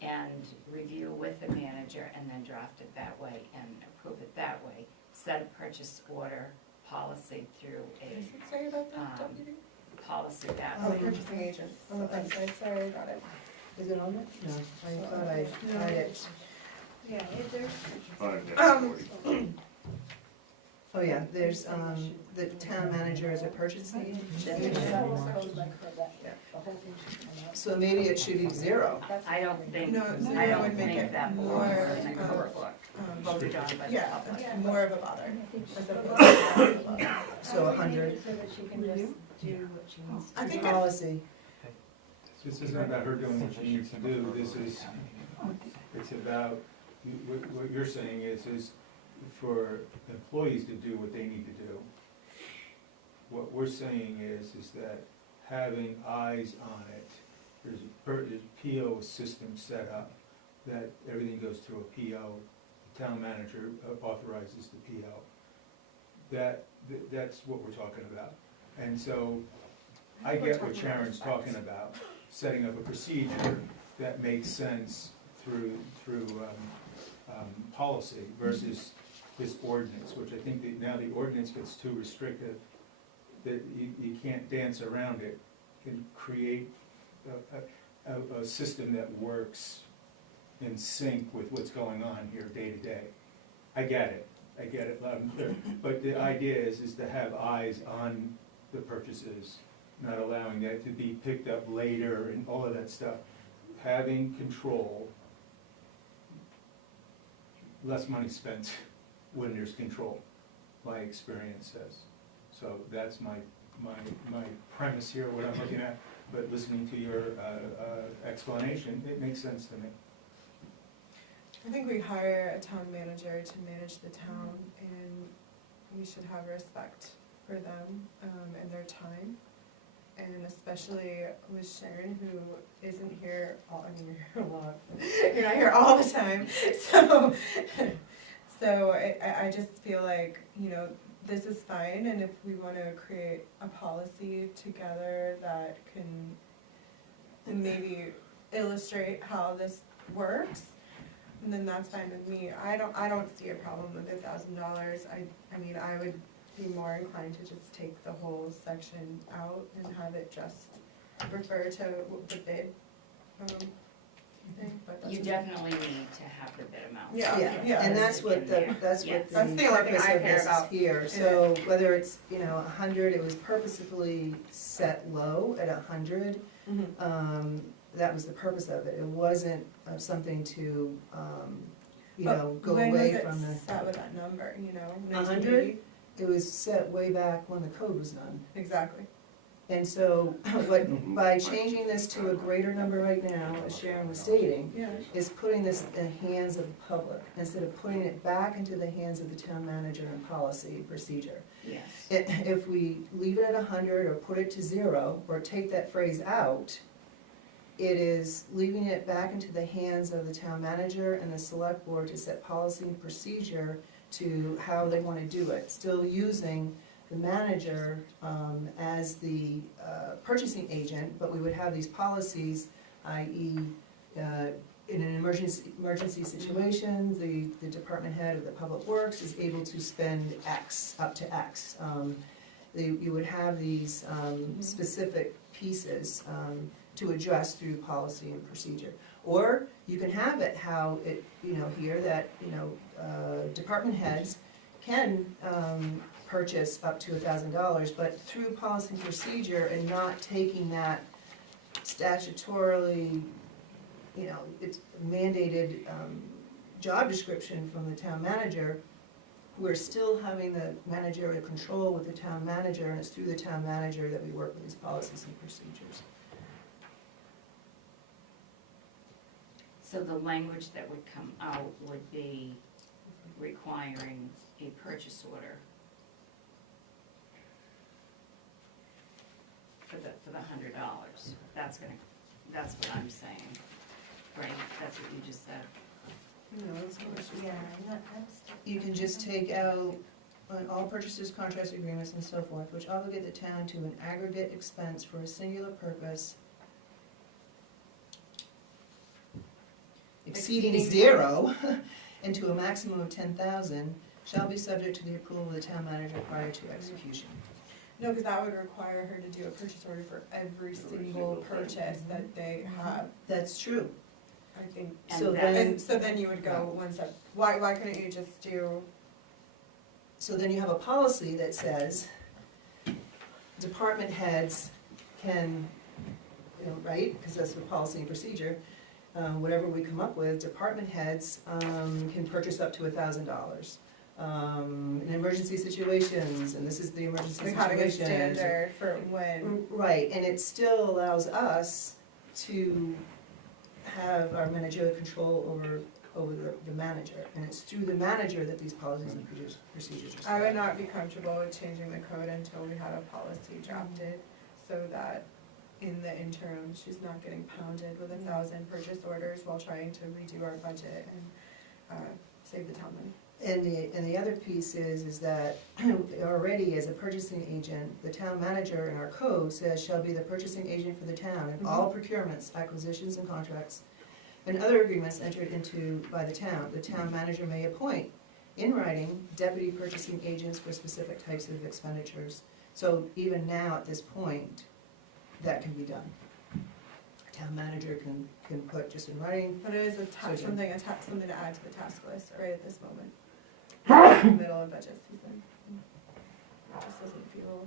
and review with the manager, and then draft it that way and approve it that way. Set a purchase order policy through Does a it say about the um, deputy? policy that Oh, way. purchasing agent on the website, sorry, I got it. Is it on there? No, I thought I had it. Yeah, if there's. Oh, yeah, there's, the town manager as a purchasing agent. So maybe it should be 0. I don't think, No, I zero don't would make think it that more, belongs in the code book, voted on by the Yeah, public. more of a bother. as opposed to- So 100. So that she can just do what she wants to I do. think Policy. This isn't about her doing what she needs to do, this is, it's about, what you're saying is for employees to do what they need to do. What we're saying is that having eyes on it, there's a PO system set up, that everything goes through a PO, the town manager authorizes the PO. That's what we're talking about. And so, I get what Sharon's talking about, setting up a procedure that makes sense through policy versus this ordinance, which I think that now the ordinance gets too restrictive, that you can't dance around it, and create a system that works in sync with what's going on here day to day. I get it loud and clear, but the idea is to have eyes on the purchases not allowing that to be picked up later and all of that stuff. Having control, less money spent when there's control, my experience says. So that's my premise here, what I'm looking at, but listening to your explanation, it makes sense to me. I think we hire a town manager to manage the town, and we should have respect for them and their time. And especially with Sharon, who isn't here, I mean, you're here a lot, you're not here all the time. So I just feel like, you know, this is fine, and if we want to create a policy together that can maybe illustrate how this works, and then that's fine with me. I don't see a problem with $1,000. I mean, I would be more inclined to just take the whole section out and have it just refer to the bid thing. But that's You definitely need to have the bid amount. Yeah. And that's what the, Yes. that's what That's the the only thing purpose I of care this is about. here. So whether it's, you know, 100, it was purposefully set low at 100. That was the purpose of it. It wasn't something to, you know, go away from the. When was it set with that number, you know? 100? It was set way back when the code was done. Exactly. And so, by changing this to a greater number right now, as Sharon was stating, Yeah. is putting this in the hands of the public, instead of putting it back into the hands of the town manager and policy and procedure. Yes. If we leave it at 100 or put it to 0, or take that phrase out, it is leaving it back into the hands of the town manager and the select board to set policy and procedure to how they want to do it, still using the manager as the purchasing agent, but we would have these policies, i.e. In an emergency situation, the department head of the public works is able to spend X, up to X. You would have these specific pieces to adjust through policy and procedure. Or you can have it how it, you know, here that, you know, department heads can purchase up to $1,000, but through policy and procedure, and not taking that statutorily, you know, it's mandated job description from the town manager. We're still having the managerial control with the town manager, and it's through the town manager that we work with these policies and procedures. So the language that would come out would be requiring a purchase order for the $100. That's what I'm saying, right? That's what you just said. Yeah, I'm still. You can just take out on all purchases, contracts, agreements, and so forth, which obligate the town to an aggregate expense for a singular purpose exceeding 0 and to a maximum of 10,000 shall be subject to the approval of the town manager prior to execution. No, because that would require her to do a purchase order for every single purchase that they have. That's true. I think. And So that's- then, And so then you would go one step, why couldn't you just do, so then you have a policy that says department heads can, you know, right, because that's the policy and procedure, whatever we come up with, department heads can purchase up to $1,000. In emergency situations, and this is the emergency like having a situation. standard for when? Right, and it still allows us to have our managerial control over the manager, and it's through the manager that these policies and procedures are set. I would not be comfortable with changing the code until we had a policy drafted, so that in the interim, she's not getting pounded with 1,000 purchase orders while trying to redo our budget and save the town money. And the other piece is that already as a purchasing agent, the town manager in our code says shall be the purchasing agent for the town in all procurements, acquisitions, and contracts, and other agreements entered into by the town. The town manager may appoint, in writing, deputy purchasing agents for specific types of expenditures. So even now, at this point, that can be done. Town manager can put just in writing. But it is something to add to the task list right at this moment. In the middle of budget season. It just doesn't feel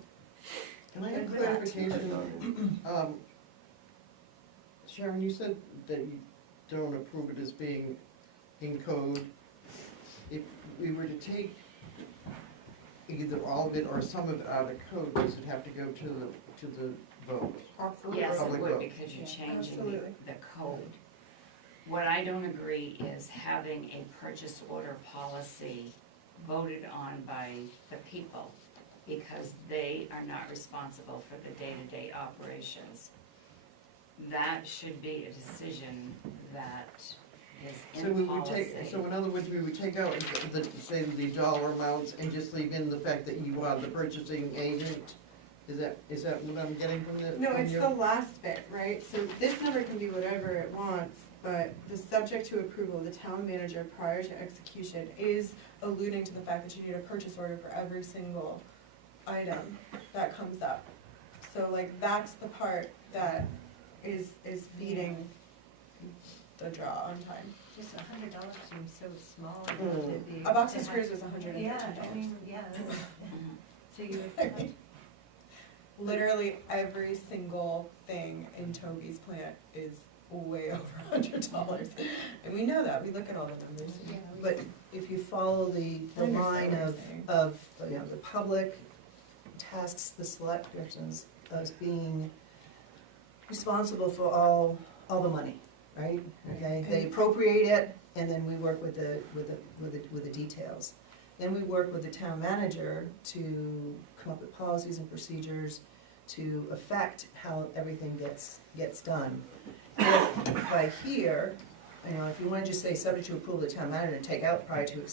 Can I have Good with that. clarification on, Sharon, you said that you don't approve it as being in code. If we were to take either all of it or some of it out of code, does it have to go to the vote? Yes, it Public would, vote. because you're changing Absolutely. the code. What I don't agree is having a purchase order policy voted on by the people, because they are not responsible for the day-to-day operations. That should be a decision that is So in we would policy. so in other words, we would take out say the dollar amounts and just leave in the fact that you are the purchasing agent? Is that what I'm getting from the? No, from it's your- the last bit, right? So this number can be whatever it wants, but the subject to approval of the town manager prior to execution is alluding to the fact that you need a purchase order for every single item that comes up. So like, that's the part that is feeding the draw on time. Just $100 seems so small. Mm. to be- A box of to screws have- was $150. Yeah, I mean, yeah. Mhm. So you would, Literally every single thing in Toby's plant is way over $100. And we know that, we look at all the numbers. yeah. But if you follow the I understand line what you're of, saying. you know, the public tasks the select persons as being responsible for all the money, right? Okay, they appropriate it, and then we work with the details. Then we work with the town manager to come up with policies and procedures to affect how everything gets done. If by here, you know, if you wanna just say subject to approval of the town manager and take out prior to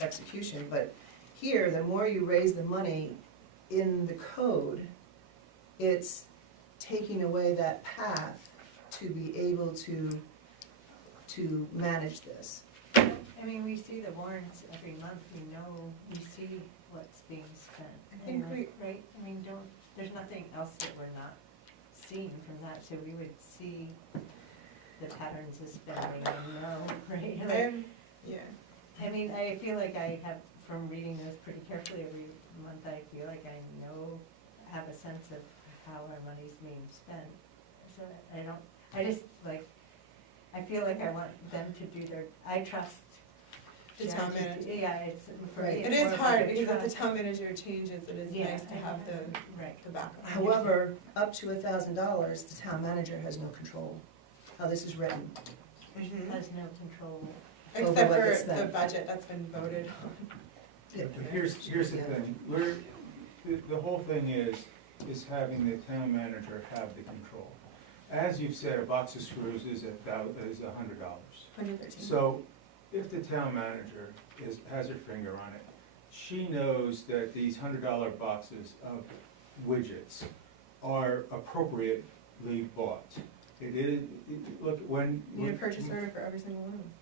execution, but here, the more you raise the money in the code, it's taking away that path to be able to manage this. I mean, we see the warrants every month, we see what's being spent. I think And, right, I mean, there's nothing else that we're not seeing from that, so we would see the patterns of spending and know, right? Like, Yeah. I mean, I feel like I have, from reading those pretty carefully every month, I feel like I have a sense of how our money's being spent. So I just, like, I feel like I want them to do I trust. The town manager. Yeah, it's, for me, Right. it's It more is of hard, like a because if the trust. town manager changes, it is Yeah, nice to I have know. the Right. backup. However, up to $1,000, the town manager has no control how this is written. Mhm. Has no control. Except Over what gets for the spent. budget that's been voted on. But here's the Yeah. thing, the whole thing is having the town manager have the control. As you've said, a box of screws is $100. 113. So if the town manager has her finger on it, she knows that these $100 boxes of widgets are appropriately bought. It is, look, when. You need a purchase order for every single one of them.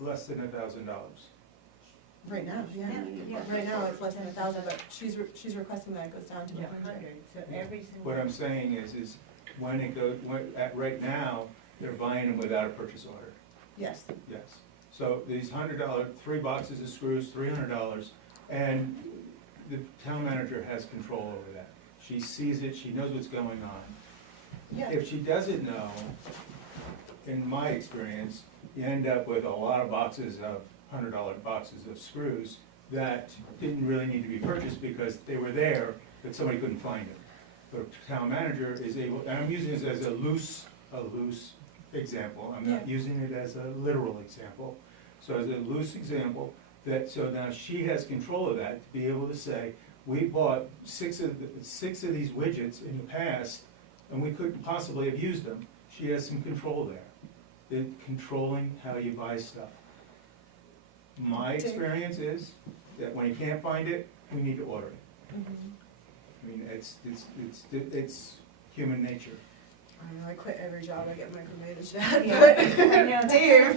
Less than $1,000. Right now, yeah. Yeah. Right now, it's less than 1,000, but she's requesting that it goes down to 100. So every single. What I'm saying is when it goes, right now, they're buying them without a purchase order. Yes. Yes. So these $100, 3 boxes of screws, $300, and the town manager has control over that. She sees it, she knows what's going on. Yeah. If she doesn't know, in my experience, you end up with a lot of boxes of $100 boxes of screws that didn't really need to be purchased because they were there, but somebody couldn't find them. But a town manager is able, and I'm using this as a loose example, I'm not using it as a literal example. So as a loose example, so now she has control of that, to be able to say, we bought six of these widgets in the past, and we couldn't possibly have used them. She has some control there, controlling how you buy stuff. My experience is that when you can't find it, we need to order it. I mean, it's human nature. I know, I quit every job I get micromanaged at, Yeah. but I know, Dave.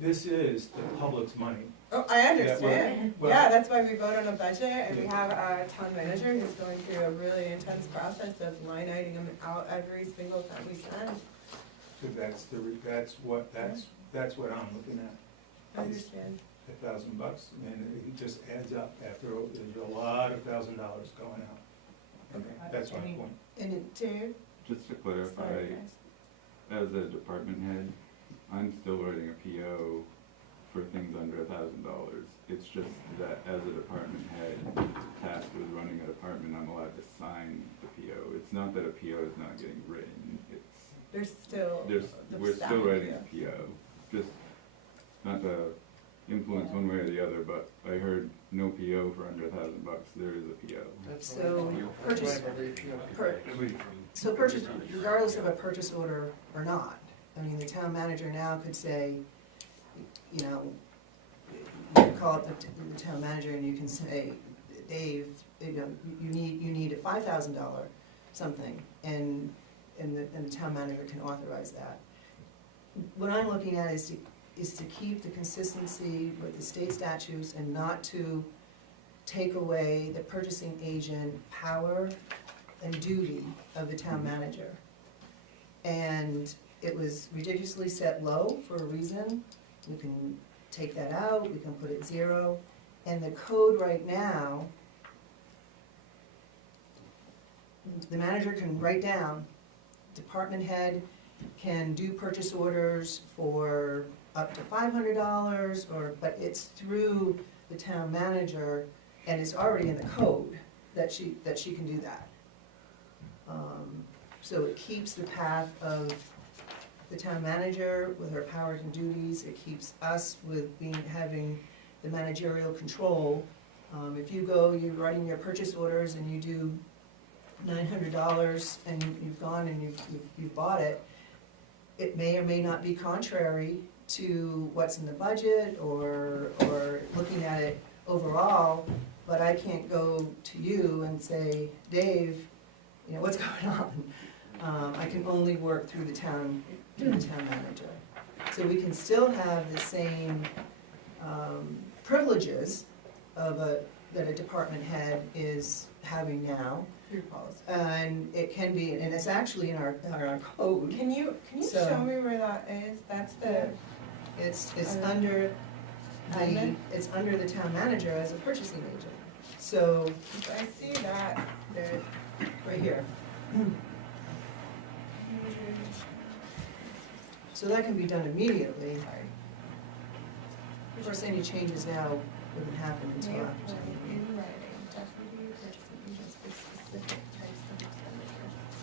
This is the public's money. Oh, I understand. well- Yeah, that's why we vote on a budget, and we have a town manager who's going through a really intense process of line iteming out every single time we spend. So that's what I'm looking at. I understand. $1,000, and it just adds up after, there's a lot of $1,000 going out. And that's my point. And Dave? Just to clarify, Sorry, guys. as a department head, I'm still writing a PO for things under $1,000. It's just that as a department head tasked with running a department, I'm allowed to sign the PO. It's not that a PO is not getting written, There's still. we're still writing a PO. Just not to influence one way or the other, but I heard no PO for under $1,000. There is a PO. So purchase, regardless of a purchase order or not, I mean, the town manager now could say, you know, you can call up the town manager and you can say, Dave, you know, you need a $5,000 something, and the town manager can authorize that. What I'm looking at is to keep the consistency with the state statutes and not to take away the purchasing agent power and duty of the town manager. And it was ridiculously set low for a reason. We can take that out, we can put it 0. And the code right now, the manager can write down, department head can do purchase orders for up to $500, but it's through the town manager, and it's already in the code that she can do that. So it keeps the path of the town manager with her powers and duties. It keeps us with having the managerial control. If you go, you're writing your purchase orders and you do $900 and you've gone and you've bought it, it may or may not be contrary to what's in the budget or looking at it overall, but I can't go to you and say, Dave, you know, what's going on? I can only work through the town manager. So we can still have the same privileges that a department head is having now. And it can be, and it's actually in our code. Can you show me where that is? That's the. It's under the town manager as a purchasing agent. So I see that. right here. So that can be done immediately. Of course, any changes now wouldn't happen until after. In writing, deputy purchasing agents for specific types of expenditures.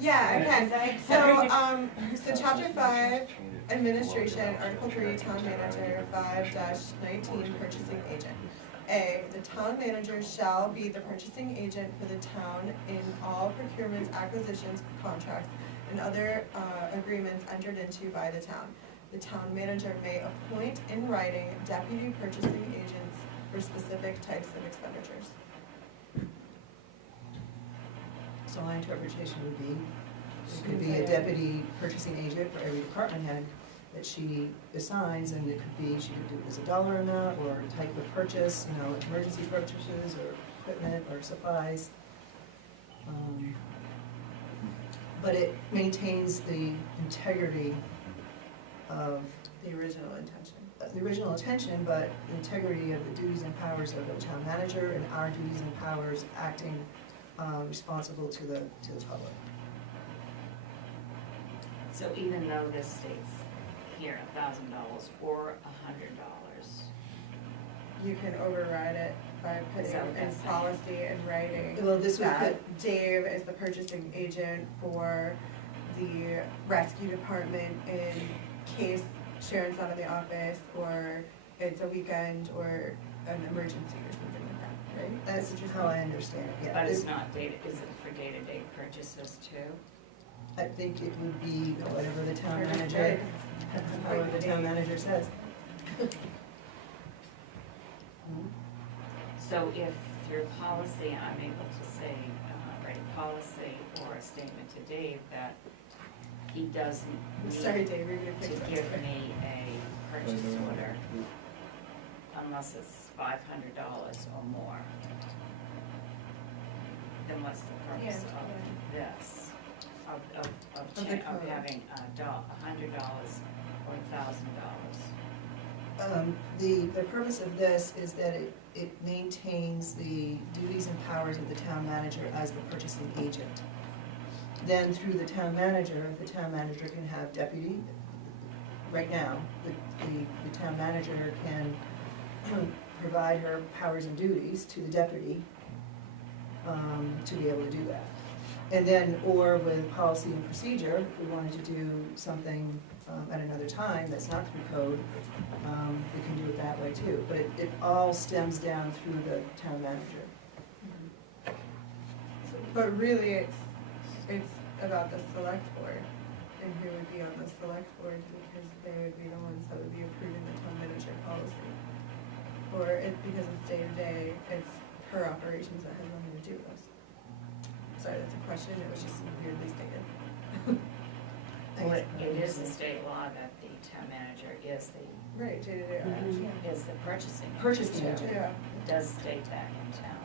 Yeah, I can. So chapter 5, administration, article 3, town manager, 5-19, purchasing agent. A, the town manager shall be the purchasing agent for the town in all procurements, acquisitions, contracts, and other agreements entered into by the town. The town manager may appoint in writing deputy purchasing agents for specific types of expenditures. So my interpretation would be, it could be a deputy purchasing agent for every department head that she assigns, and it could be, she could do it as a dollar amount or a type of purchase, you know, emergency purchases or equipment or supplies. But it maintains the integrity of the original intention. But the integrity of the duties and powers of the town manager and our duties and powers acting responsible to the public. So even though this states here $1,000 or $100, you can override it by putting in policy and writing Well, this would that Dave is the purchasing agent for the rescue department in case Sharon's not in the office, or it's a weekend, or an emergency or something like that, right? That's just how I understand it, yeah. but it's not data, is it for day-to-day purchases too? I think it would be whatever the town manager, however the town manager says. So if through policy, I'm able to say, write a policy or a statement to Dave that he doesn't need Sorry, Dave, you're gonna fix to that. give me a purchase order unless it's $500 or more. Then what's the purpose of this? Of the code. having $100 or $1,000? The purpose of this is that it maintains the duties and powers of the town manager as the purchasing agent. Then through the town manager, the town manager can have deputy. Right now, the town manager can provide her powers and duties to the deputy to be able to do that. And then, or with policy and procedure, if we wanted to do something at another time that's not through code, we can do it that way too. But it all stems down through the town manager. But really, it's about the select board, and who would be on the select board, because they would be the ones that would be approving the town manager policy. Or because it's day-to-day, it's her operations that has nothing to do with us. Sorry, that's a question, it was just weirdly stated. Well, it is the state law that the town manager is the Right, day-to-day operation. is the purchasing. Purchasing agent. Yeah, It does state that in town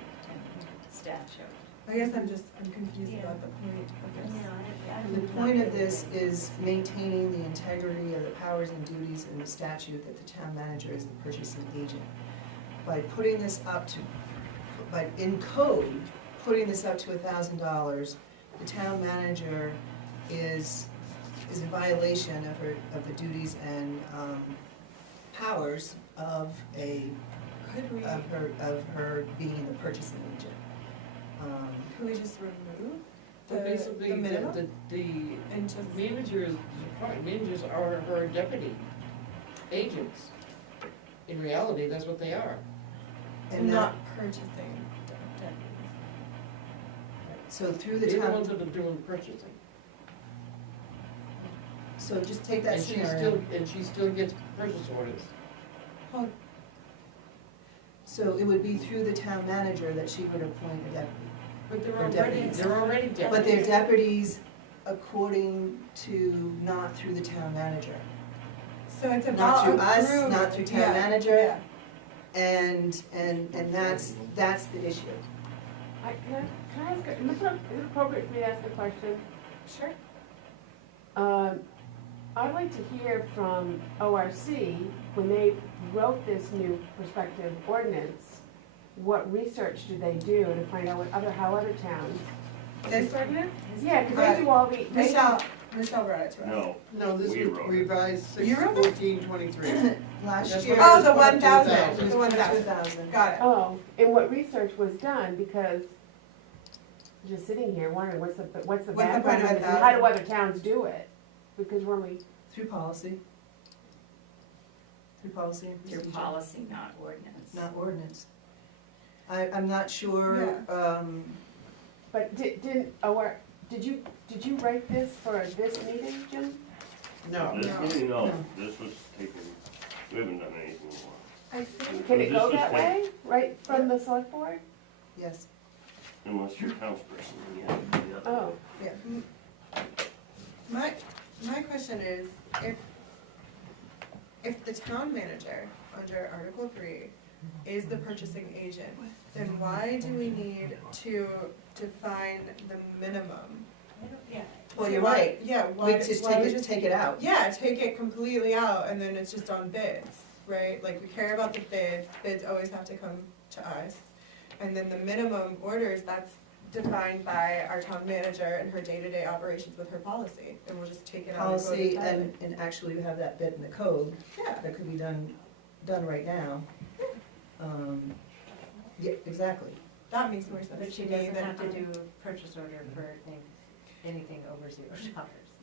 statute. I guess I'm confused about the point of this. The point of this is maintaining the integrity of the powers and duties in the statute that the town manager is the purchasing agent. By putting this up to, in code, putting this up to $1,000, the town manager is in violation of the duties and powers of her being the purchasing agent. Could we just remove But basically, the minimum? the And just, managers are her deputy agents. In reality, that's what they are. And not purchasing deputies. so through the They're the town, ones that are doing purchasing. so just take that And she scenario. still gets purchase orders. So it would be through the town manager that she would appoint a deputy. But They're deputies. they're already deputies. But they're deputies according to, not through the town manager. So it's Not about through us, approved. not through town Yeah, manager. yeah. And that's the issue. Can I ask, is it appropriate for me to ask a question? Sure. I'd like to hear from ORC, when they wrote this new prospective ordinance, what research did they do to find out how other towns? This ordinance? Yeah, because they do all the. Michelle brought it to us. No, this We was wrote it. revised You wrote it? 6/14/23. Last That's year. what Oh, the it was, 1,000, 2000. the 1,000. 2,000. Got it. Oh, and what research was done, because just sitting here wondering what's the What's the background point of of this, and 1,000? how do other towns do it? Because we're only, Through policy. Through policy and Through procedure. policy, not ordinance. Not ordinance. I'm not sure, but did you write this for this meeting, Jim? No. This meeting, no, this was taken, we haven't done anything in a while. I think, Can it This go was that taken- way, right from the select board? yes. Unless you're townsperson, you want to do the other Oh, way. yeah. My question is, if the town manager, under Article 3, is the purchasing agent, then why do we need to define the minimum? Well, you're right. Yeah, We why? just why take it out. Yeah, take it completely out, and then it's just on bids, right? Like, we care about the bids always have to come to us. And then the minimum orders, that's defined by our town manager and her day-to-day operations with her policy, and we'll just take it out. Policy, and and actually we have that bit in the code Yeah, that could be done right now. Yeah, exactly. that makes more sense But she to me doesn't than. have to do a purchase order for anything over $0.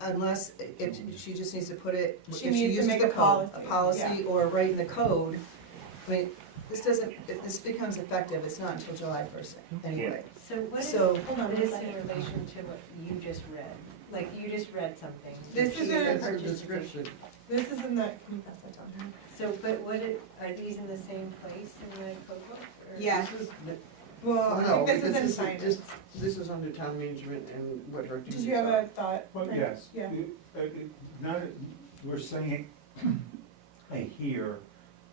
Unless, if, she just needs to put it, if She she needs to uses make the a code, policy, a policy or write in the code. I mean, this doesn't, if this becomes effective, it's not until July 1st anyway. So what is, So- hold on, what is in relation to what you just read? Like, you just read something. This She is the a That's the purchasing- description. This is in the, can you pass that down to her? So, but are these in the same place in the code book? or- Yeah. This is- Well, I No, think this because is in finance. this is under town management and what her duties Did you have are. a thought? Well, Frank? yes. Yeah. Not, we're saying here,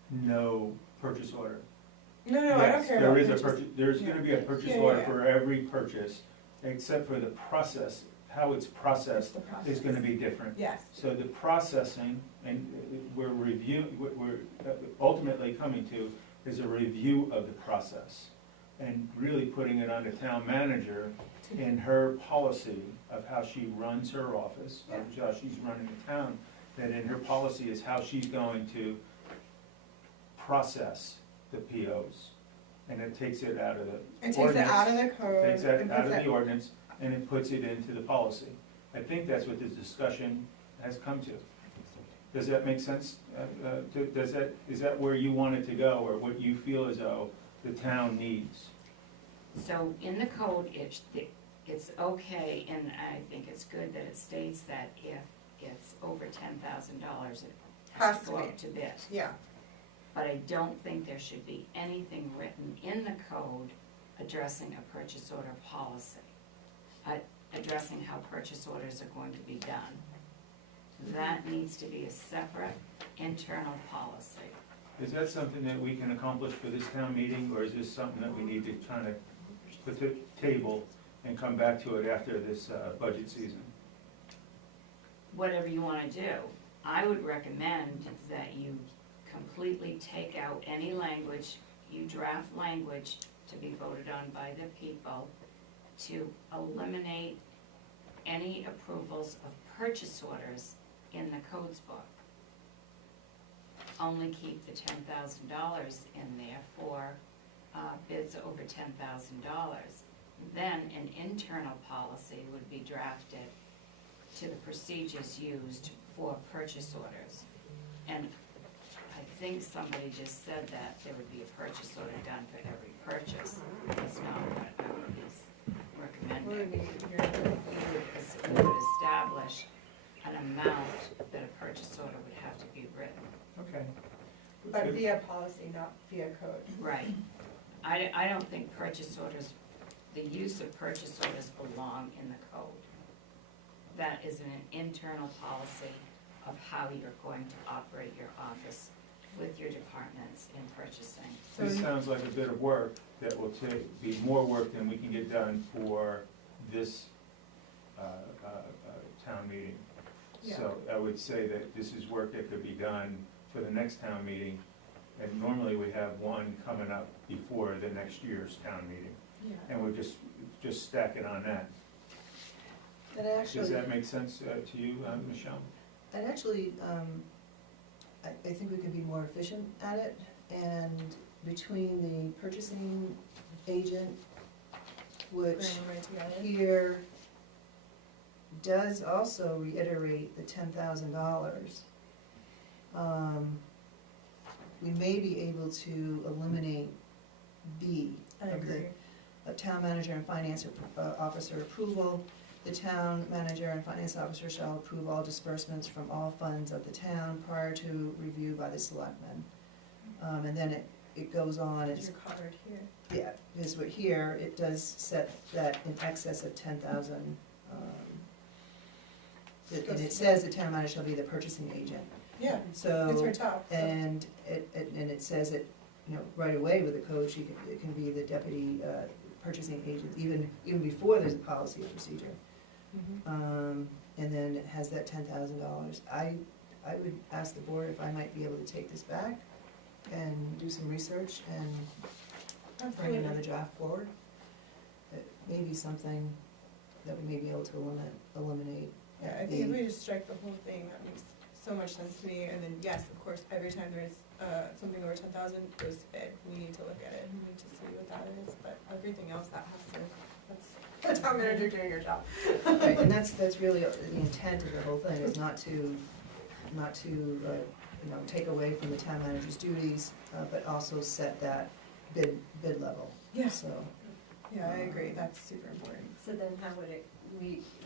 no purchase order. No, I don't Yes, care there about is a purchase. purchase, there's gonna be a purchase Yeah, order yeah. for every purchase, except for the process, how it's processed It's the process. is gonna be different. Yes. So the processing, and what we're ultimately coming to is a review of the process. And really putting it on the town manager in her policy of how she runs her office, of how she's running the town, that in her policy is how she's going to process the POs. And it takes it out of the It ordinance. takes it out of the code. Takes that and out of puts the it- ordinance, and it puts it into the policy. I think that's what this discussion has come to. Does that make sense? Is that where you want it to go, or what you feel as though the town needs? So in the code, it's okay, and I think it's good that it states that if it's over $10,000, it has to go out to bid. Yeah. But I don't think there should be anything written in the code addressing a purchase order policy, addressing how purchase orders are going to be done. That needs to be a separate internal policy. Is that something that we can accomplish for this town meeting, or is this something that we need to kind of put the table and come back to it after this budget season? Whatever you wanna do, I would recommend that you completely take out any language, you draft language to be voted on by the people to eliminate any approvals of purchase orders in the codes book. Only keep the $10,000 in there for bids over $10,000. Then an internal policy would be drafted to the procedures used for purchase orders. And I think somebody just said that there would be a purchase order done for every purchase. That's not what I would be recommending. Because it would establish an amount that a purchase order would have to be written. Okay. But via policy, not via code. Right. I don't think purchase orders, the use of purchase orders belong in the code. That is an internal policy of how you're going to operate your office with your departments in purchasing. This sounds like a bit of work that will be more work than we can get done for this town meeting. Yeah. So I would say that this is work that could be done for the next town meeting, and normally we have one coming up before the next year's town meeting. Yeah. And we'll just stack it on that. And Does actually, that make sense to you, Michelle? and actually, I think we can be more efficient at it, and between the purchasing agent, which Bring them right together. here does also reiterate the $10,000. We may be able to eliminate B I of the agree. town manager and finance officer approval. The town manager and finance officer shall approve all disbursements from all funds of the town prior to review by the selectmen. And then it goes on, it's, You're covered here. yeah, because we're here, it does set that in excess of 10,000. And it says the town manager shall be the purchasing agent. Yeah, So. it's right top. So- And it says it, you know, right away with the code, it can be the deputy purchasing agent, even before there's a policy or procedure. Mhm. And then it has that $10,000. I would ask the board if I might be able to take this back and do some research and bring Absolutely. another draft forward. It may be something that we may be able to eliminate. Yeah, I think if we just strike the whole thing, that makes so much sense to me, and then, yes, of course, every time there's, something over 10,000 goes to bid, we need to look at it, and we need to see what that is, but everything else that has to, that's the town manager doing your job. Right, and that's really the intent of the whole thing, is not to, you know, take away from the town manager's duties, but also set that bid level. Yeah. So, Yeah, I agree, that's super important. So then how would it,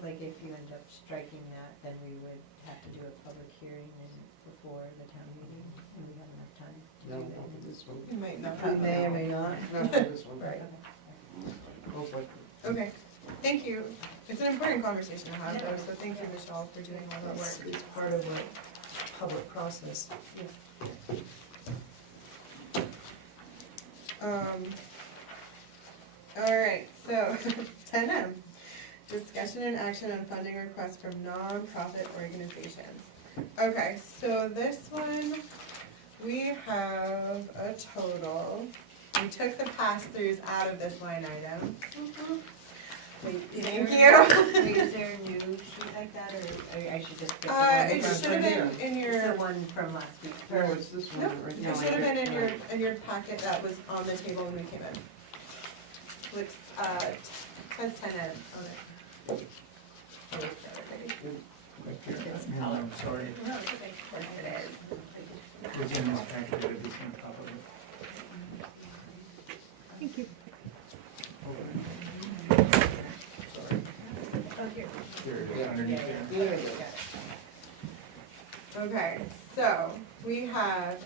like if you end up striking that, then we would have to do a public hearing and before the town meeting, and we have enough time to No, do not that? for this one. You might not we have. may or may not. Not for this one. Right, Most likely. okay, thank you, it's an important conversation to have, though, so thank you, Michelle, for doing all that work. It's part of a public process. Alright, so 10M, discussion and action on funding requests from non-profit organizations. Okay, so this one, we have a total, we took the pass-throughs out of this line item. Wait, is Thank there- you. Wait, is there a new sheet like that, or I should just get the one It from? should have been in It's the your, one from last week. No, it's this one nope, right it here. should have been in your packet that was on the table when we came in. Looks, says 10M on it. It's No, color. I'm sorry. No, it's okay. Of course it is. It's in this packet, it is on top of it. Thank you. Sorry. Oh, here. Here it is, underneath there. There you go. Okay, so we have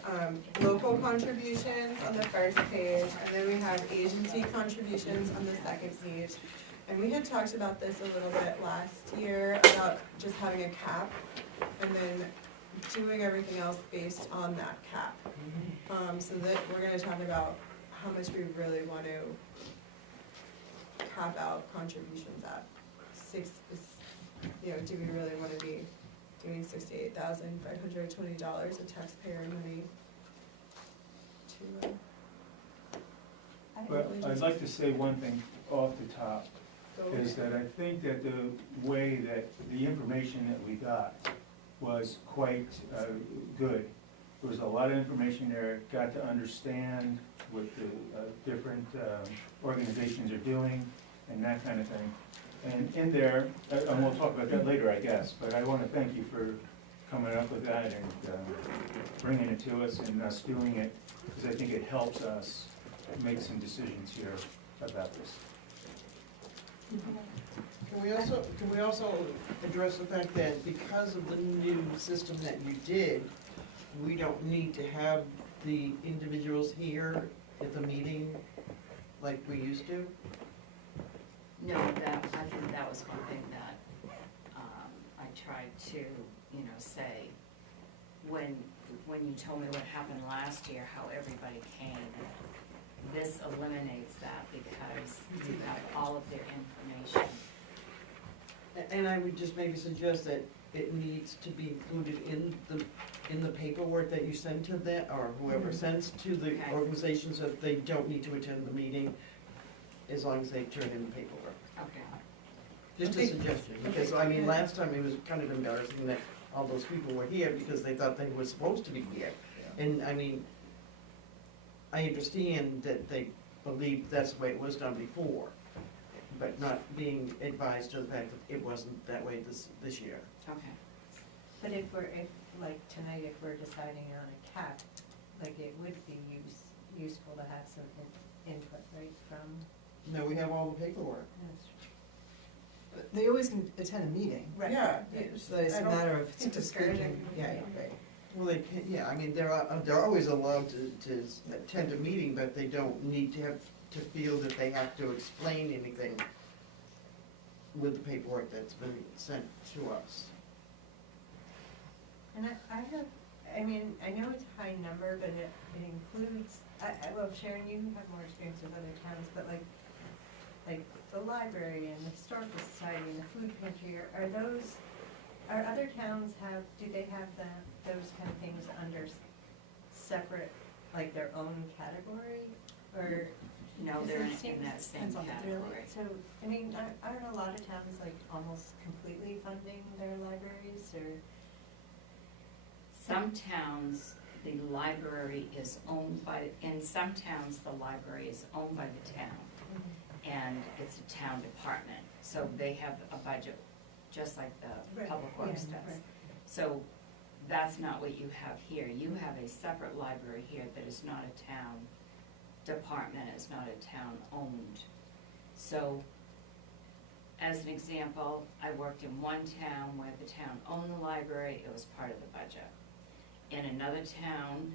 local contributions on the first page, and then we have agency contributions on the second page. And we had talked about this a little bit last year, about just having a cap, and then doing everything else based on that cap. So that we're gonna talk about how much we really want to cap out contributions at. Do we really wanna be doing $68,520 of taxpayer money to, Well, I'd like to say one thing off the top, go is that I think that the way that the information that we got was quite good. There was a lot of information there, got to understand what the different organizations are doing and that kind of thing. And in there, and we'll talk about that later, I guess, but I want to thank you for coming up with that and bringing it to us and us doing it, because I think it helps us make some decisions here about this. Can we also address the fact that because of the new system that you did, we don't need to have the individuals here at the meeting like we used to? No, I think that was one thing that, I tried to, say, when you told me what happened last year, how everybody came, this eliminates that because you have all of their information. And I would just maybe suggest that it needs to be included in the paperwork that you send to them, or whoever sends to the Okay. organizations, so that they don't need to attend the meeting, as long as they turn in the paperwork. Okay. Just a suggestion, because I mean, last time it was kind of embarrassing that all those people were here because they thought they were supposed to be here. And I mean, I understand that they believe that's the way it was done before, but not being advised of the fact that it wasn't that way this year. Okay. But like tonight, if we're deciding on a cap, like it would be useful to have some input, right, from. No, we have all the paperwork. They always can attend a meeting. Right. Yeah, So it's a matter of think discouraging. Yeah, right. Well, they can, yeah, I mean, they're always allowed to attend a meeting, but they don't need to have to feel that they have to explain anything with the paperwork that's been sent to us. And I mean, I know it's a high number, but it includes, well, Sharon, you have more experience with other towns, but like the library and the historical society and the food pantry, are other towns do they have those kind of things under separate, like their own category, or? No, Does they're it in seem- that same Really? category. So, I mean, aren't a lot of towns like almost completely funding their libraries, or? Some towns, the library is owned by, in some towns, the library is owned by the town, and it's a town department, so they have a budget, just like the Right, Public Works yeah, does. right. So that's not what you have here. You have a separate library here that is not a town department, is not a town-owned. So, as an example, I worked in one town where the town owned the library, it was part of the budget. In another town,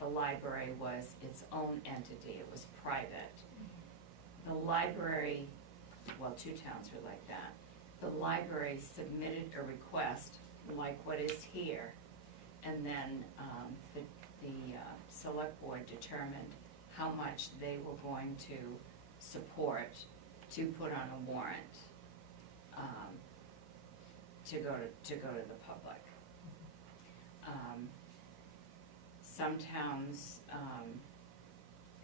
the library was its own entity, it was private. The library, well, two towns were like that. The library submitted a request, like what is here, and then the select board determined how much they were going to support to put on a warrant, to go to the public. Some towns,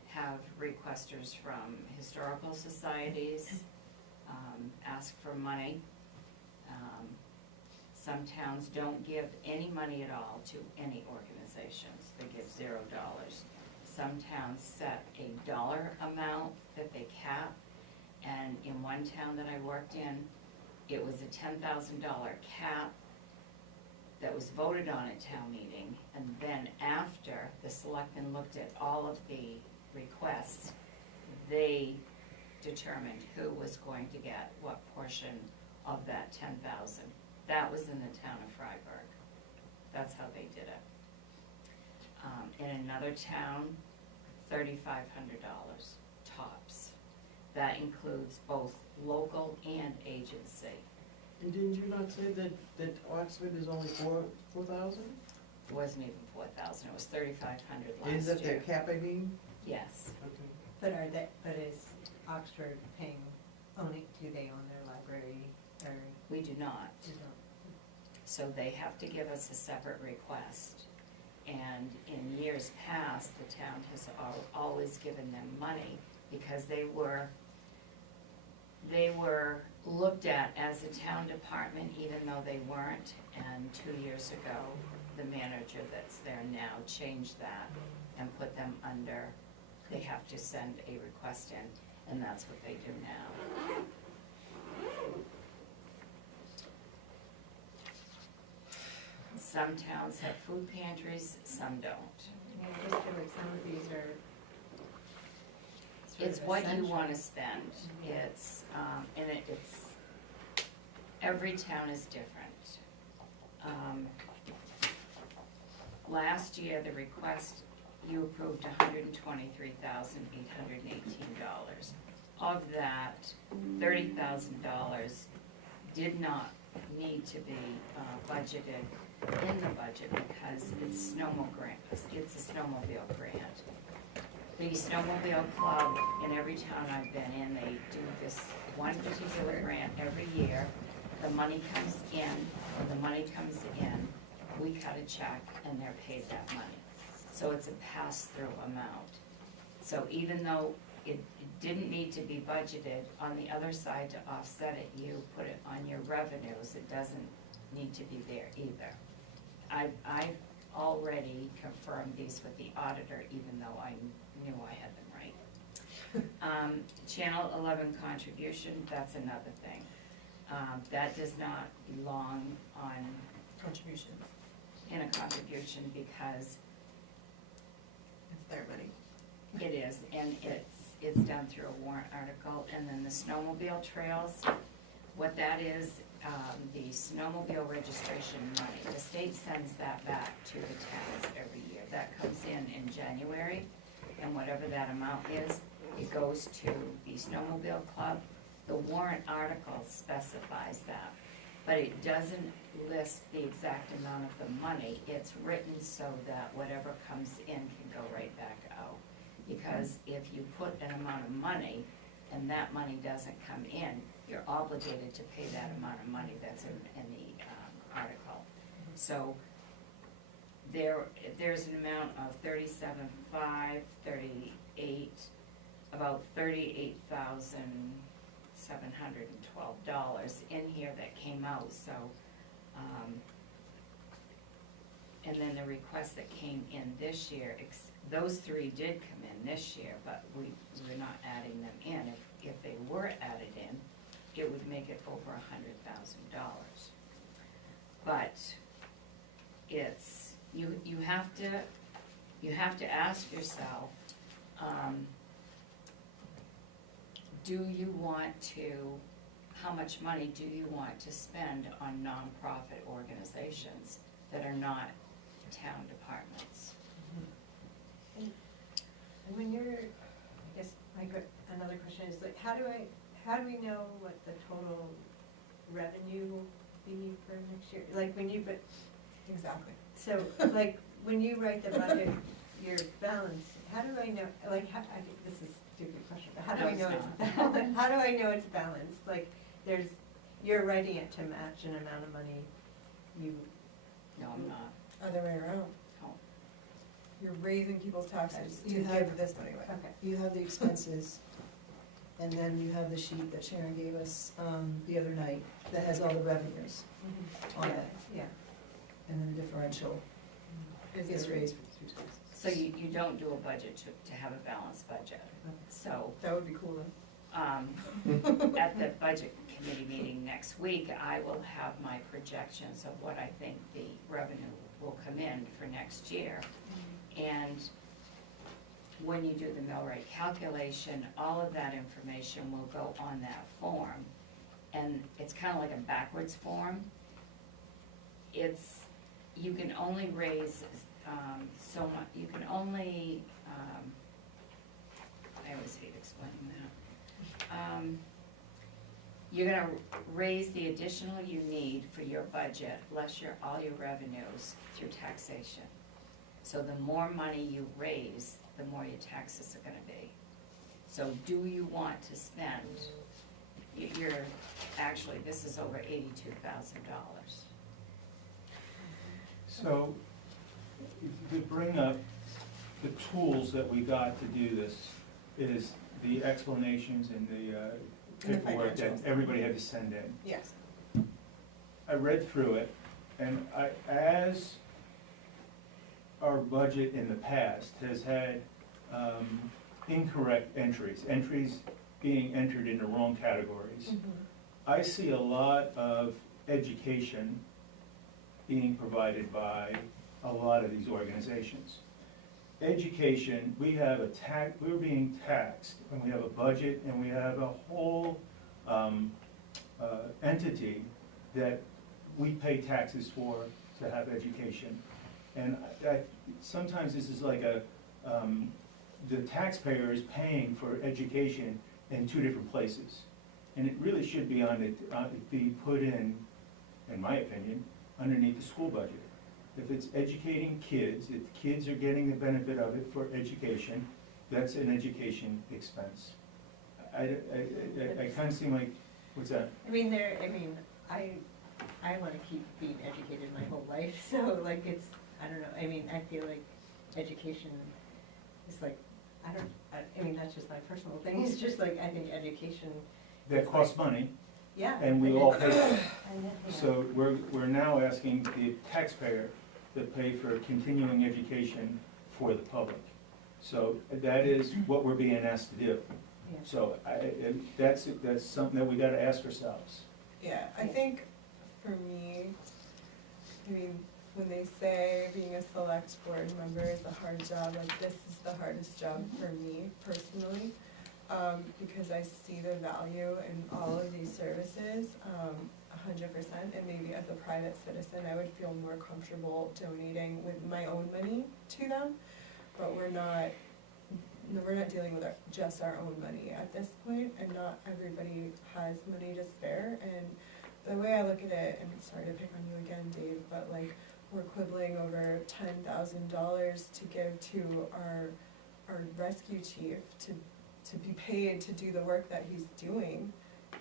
have requesters from historical societies, ask for money. Some towns don't give any money at all to any organizations, they give $0. Some towns set a dollar amount that they cap, and in one town that I worked in, it was a $10,000 cap that was voted on at town meeting, and then after the selectmen looked at all of the requests, they determined who was going to get what portion of that 10,000. That was in the town of Freiburg. That's how they did it. In another town, $3,500 tops. That includes both local and agency. And didn't you not say that Oxford is only 4,000? It wasn't even 4,000, it was 3,500 last year. Is that their cap, I mean? Yes. Okay. But is Oxford paying, do they own their library, or? We do not. You don't? So they have to give us a separate request. And in years past, the town has always given them money because they were looked at as a town department even though they weren't. And 2 years ago, the manager that's there now changed that and put them under, they have to send a request in, and that's what they do now. Some towns have food pantries, some don't. I just feel like some of these are sort It's of what you essential. wanna spend. It's, and it's, every town is different. Last year, the request, you approved $123,818. Of that, $30,000 did not need to be budgeted in the budget because it's it's a snowmobile grant. The snowmobile club in every town I've been in, they do this one particular grant every year. The money comes in, we cut a check and they're paid that money. So it's a pass-through amount. So even though it didn't need to be budgeted, on the other side to offset it, you put it on your revenues, it doesn't need to be there either. I've already confirmed these with the auditor, even though I knew I had them right. Channel 11 contribution, that's another thing. That does not belong on Contributions. in a contribution because It's their money. it is, and it's done through a warrant article. And then the snowmobile trails, what that is, the snowmobile registration money, the state sends that back to the towns every year. That comes in January, and whatever that amount is, it goes to the snowmobile club. The warrant article specifies that, but it doesn't list the exact amount of the money. It's written so that whatever comes in can go right back out. Because if you put an amount of money and that money doesn't come in, you're obligated to pay that amount of money that's in the article. So there's an amount of about $38,712 in here that came out. So, and then the request that came in this year, those three did come in this year, but we're not adding them in. If they were added in, it would make it over $100,000. But it's, you have to ask yourself, how much money do you want to spend on nonprofit organizations that are not town departments? And when you're, I guess another question is like, how do we know what the total revenue will be for next year? Like when Exactly. so like when you write the budget, your balance, how do I know, like, I think this is a stupid question, but how do No, I it's know it's balanced? How do I know it's balanced? Like, you're writing it to match an amount of money you. No, I'm not. Other way around. Oh. You're raising people's taxes to You have- give this money away. Okay. You have the expenses, and then you have the sheet that Sharon gave us, the other night, that has all the revenues on it, Yeah. and then the differential gets raised through taxes. So you don't do a budget to have a balanced budget. So, That would be cool then. at the budget committee meeting next week, I will have my projections of what I think the revenue will come in for next year. And when you do the mill rate calculation, all of that information will go on that form. And it's kind of like a backwards form. You can only raise so much, you can only, I always hate explaining that. You're gonna raise the additional you need for your budget, less all your revenues through taxation. So the more money you raise, the more your taxes are gonna be. So do you want to spend, actually, this is over $82,000. So, to bring up the tools that we got to do this, is the explanations and the And the paperwork that financials. everybody had to send in. Yes. I read through it, and as our budget in the past has had incorrect entries being entered in the wrong categories, I see a lot of education being provided by a lot of these organizations. Education, we're being taxed, and we have a budget, and we have a whole entity that we pay taxes for to have education. And sometimes this is like the taxpayer is paying for education in two different places. And it really should be be put in my opinion, underneath the school budget. If it's educating kids, if kids are getting the benefit of it for education, that's an education expense. I kind of seem like, what's that? I wanna keep being educated my whole life, so like I don't know, I feel like education is like, that's just my personal thing, it's just like, I think education. That costs money. Yeah. And we all pay for it. Yeah. So we're now asking the taxpayer to pay for continuing education for the public. So that is what we're being asked to do. Yeah. So that's something that we gotta ask ourselves. Yeah, I think for me, when they say being a select board member is a hard job, like this is the hardest job for me personally, because I see the value in all of these services, 100%, and maybe as a private citizen, I would feel more comfortable donating with my own money to them, but we're not dealing with just our own money at this point, and not everybody has money to spare. And the way I look at it, and sorry to pick on you again, Dave, but like we're quibbling over $10,000 to give to our rescue chief to be paid to do the work that he's doing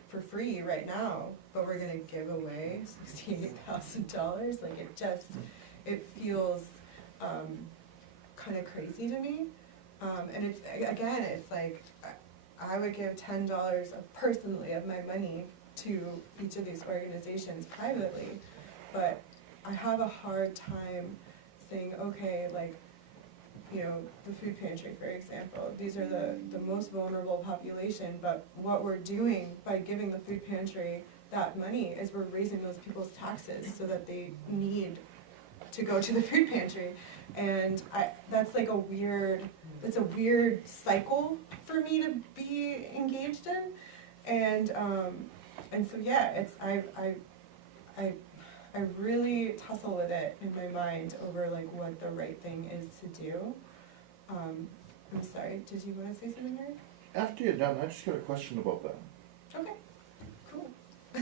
for free right now, but we're gonna give away $68,000. Like it feels kind of crazy to me. And it's like, I would give $10 personally of my money to each of these organizations privately, but I have a hard time saying, okay, like, the food pantry, for example, these are the most vulnerable population, but what we're doing by giving the food pantry that money is we're raising those people's taxes so that they need to go to the food pantry. And that's like a weird cycle for me to be engaged in. And so yeah, I really tussle with it in my mind over like what the right thing is to do. I'm sorry, did you want to say something, Eric? After you're done, I just got a question about that. Okay, cool. Do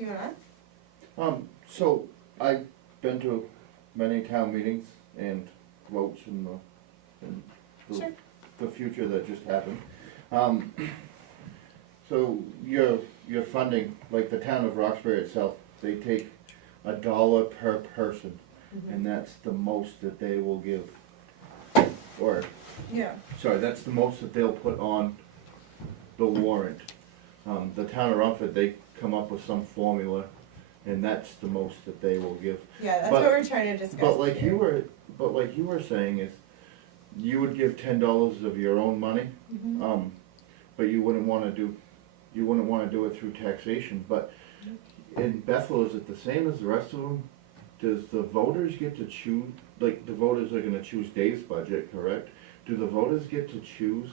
you want to ask? So I've been to many town meetings and votes and Sure. the future that just happened. So your funding, like the town of Roxbury itself, they take $1 per person, and that's the most that they will give. Or, Yeah, sorry, that's the most that they'll put on the warrant. The town of Rumford, they come up with some formula, and that's the most that they will give. yeah, that's But- what we're trying to discuss. But like here. you were saying is, you would give $10 of your own money, Mhm. but you wouldn't wanna do it through taxation, but in Bethel, is it the same as the rest of them? Does the voters get to choose, like, the voters are gonna choose Dave's budget, correct? Do the voters get to choose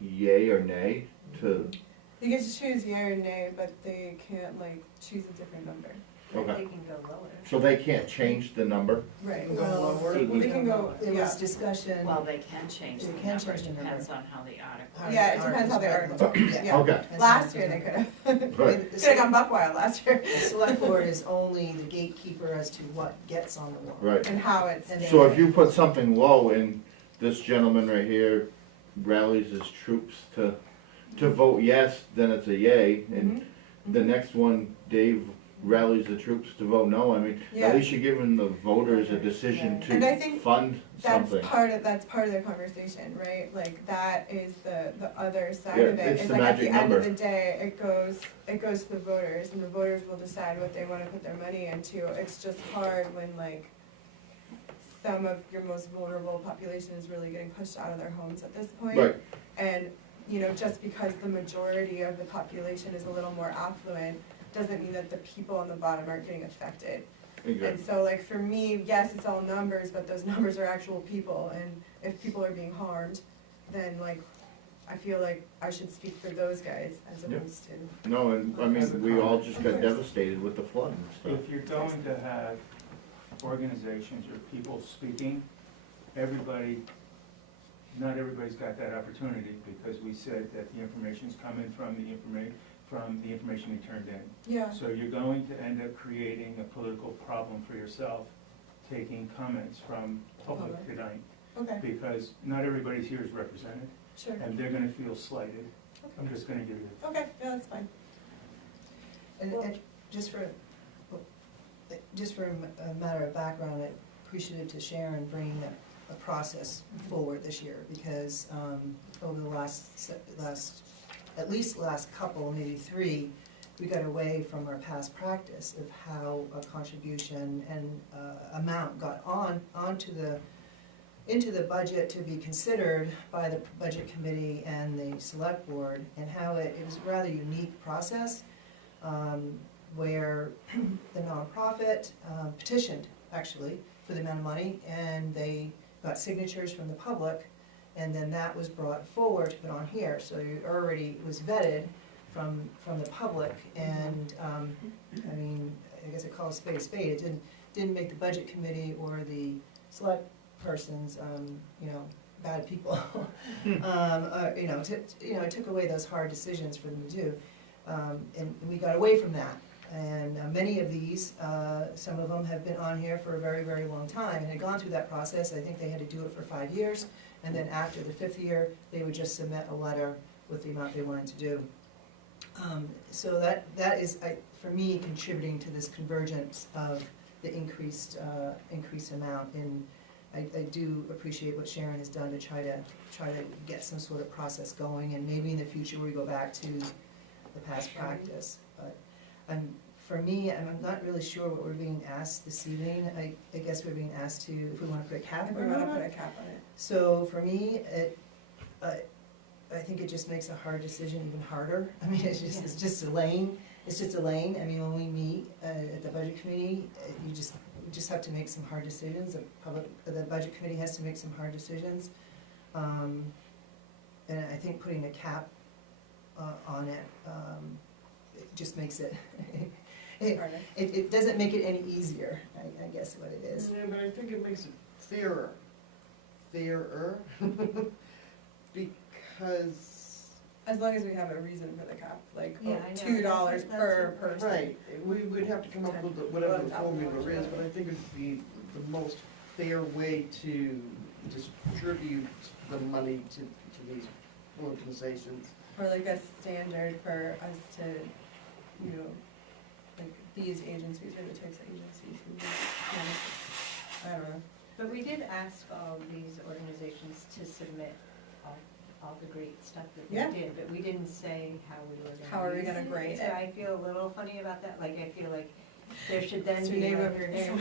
yay or nay to, They get to choose yea or nay, but they can't like choose a different number. okay, They can go lower. so they can't change the number? Right. Can go lower? Well, they can go, There yeah. was discussion. Well, they can change They the can number, change it the number. depends on how the article. Yeah, it depends how they are. Yeah. Okay. Depends Last on year the they number. could have, Right. could have gone buck wild last year. The select board is only the gatekeeper as to what gets on the warrant. Right. And how it's. And So if you put something low and this gentleman right here rallies his troops to vote yes, then it's a yay, and Mhm. the next one, Dave rallies the troops to vote no, I mean, Yeah. at least you're giving the voters a decision And I to think fund That's something. that's part of the conversation, right? Like that is the other side Yeah, of it. it's It's the like at the magic end of number. the day, it goes to the voters, and the voters will decide what they wanna put their money into. It's just hard when like some of your most vulnerable population is really getting pushed out of their homes at this point. Right, And, you know, just because the majority of the population is a little more affluent, doesn't mean that the people on the bottom aren't getting affected. And exactly. so like for me, yes, it's all numbers, but those numbers are actual people, and if people are being harmed, then like, I feel like I should speak for those guys as Yeah. opposed to. No, and, I mean, we all just got devastated with the flood and stuff. If you're going to have organizations or people speaking, everybody, not everybody's got that opportunity, because we said that the information's coming from the information you turned in. Yeah. So you're going to end up creating a political problem for yourself, taking comments from public Public. tonight, Okay, because not everybody here is represented, sure. and they're gonna feel slighted. I'm just gonna give you, Okay, yeah, that's fine. And just for a matter of background, I'm appreciative to Sharon bringing a process forward this year, because over the last, at least last couple, maybe three, we got away from our past practice of how a contribution and amount got into the budget to be considered by the budget committee and the select board, and how it was a rather unique process, where the nonprofit petitioned, actually, for the amount of money, and they got signatures from the public, and then that was brought forward to put on here, so it already was vetted from the public, and, I mean, I guess it calls spade a spade, it didn't make the budget committee or the select persons, bad people. It took away those hard decisions for them to do, and we got away from that. And many of these, some of them have been on here for a very, very long time, and had gone through that process. I think they had to do it for 5 years, and then after the 5th year, they would just submit a letter with the amount they wanted to do. So that is, for me, contributing to this convergence of the increased amount. And I do appreciate what Sharon has done to try to get some sort of process going, and maybe in the future we go back to the past practice. But for me, I'm not really sure what we're being asked this evening. I guess we're being asked to, if we want to put a cap If on we it. wanna put a cap on it. So for me, I think it just makes a hard decision even harder. I mean, it's just delaying. I mean, when we meet at the budget committee, you just have to make some hard decisions. The budget committee has to make some hard decisions. And I think putting a cap on it, it just makes it, it doesn't make it any easier, I guess what it is. Yeah, but I think it makes it fairer, because. As long as we have a reason for the cap, like Yeah, I know. $2 per That's person. Right, we would have to come up with whatever the formula is, but I think it'd be the most fair way to distribute the money to these organizations. Or like a standard for us to, you know, like these agencies are the types of agencies who manage, I don't know. But we did ask all these organizations to submit all the great stuff that Yeah. they did, but we didn't say how we were gonna How are we use gonna it. grade So it? I feel a little funny about that, like, I feel like there should then It's be your name like of your name.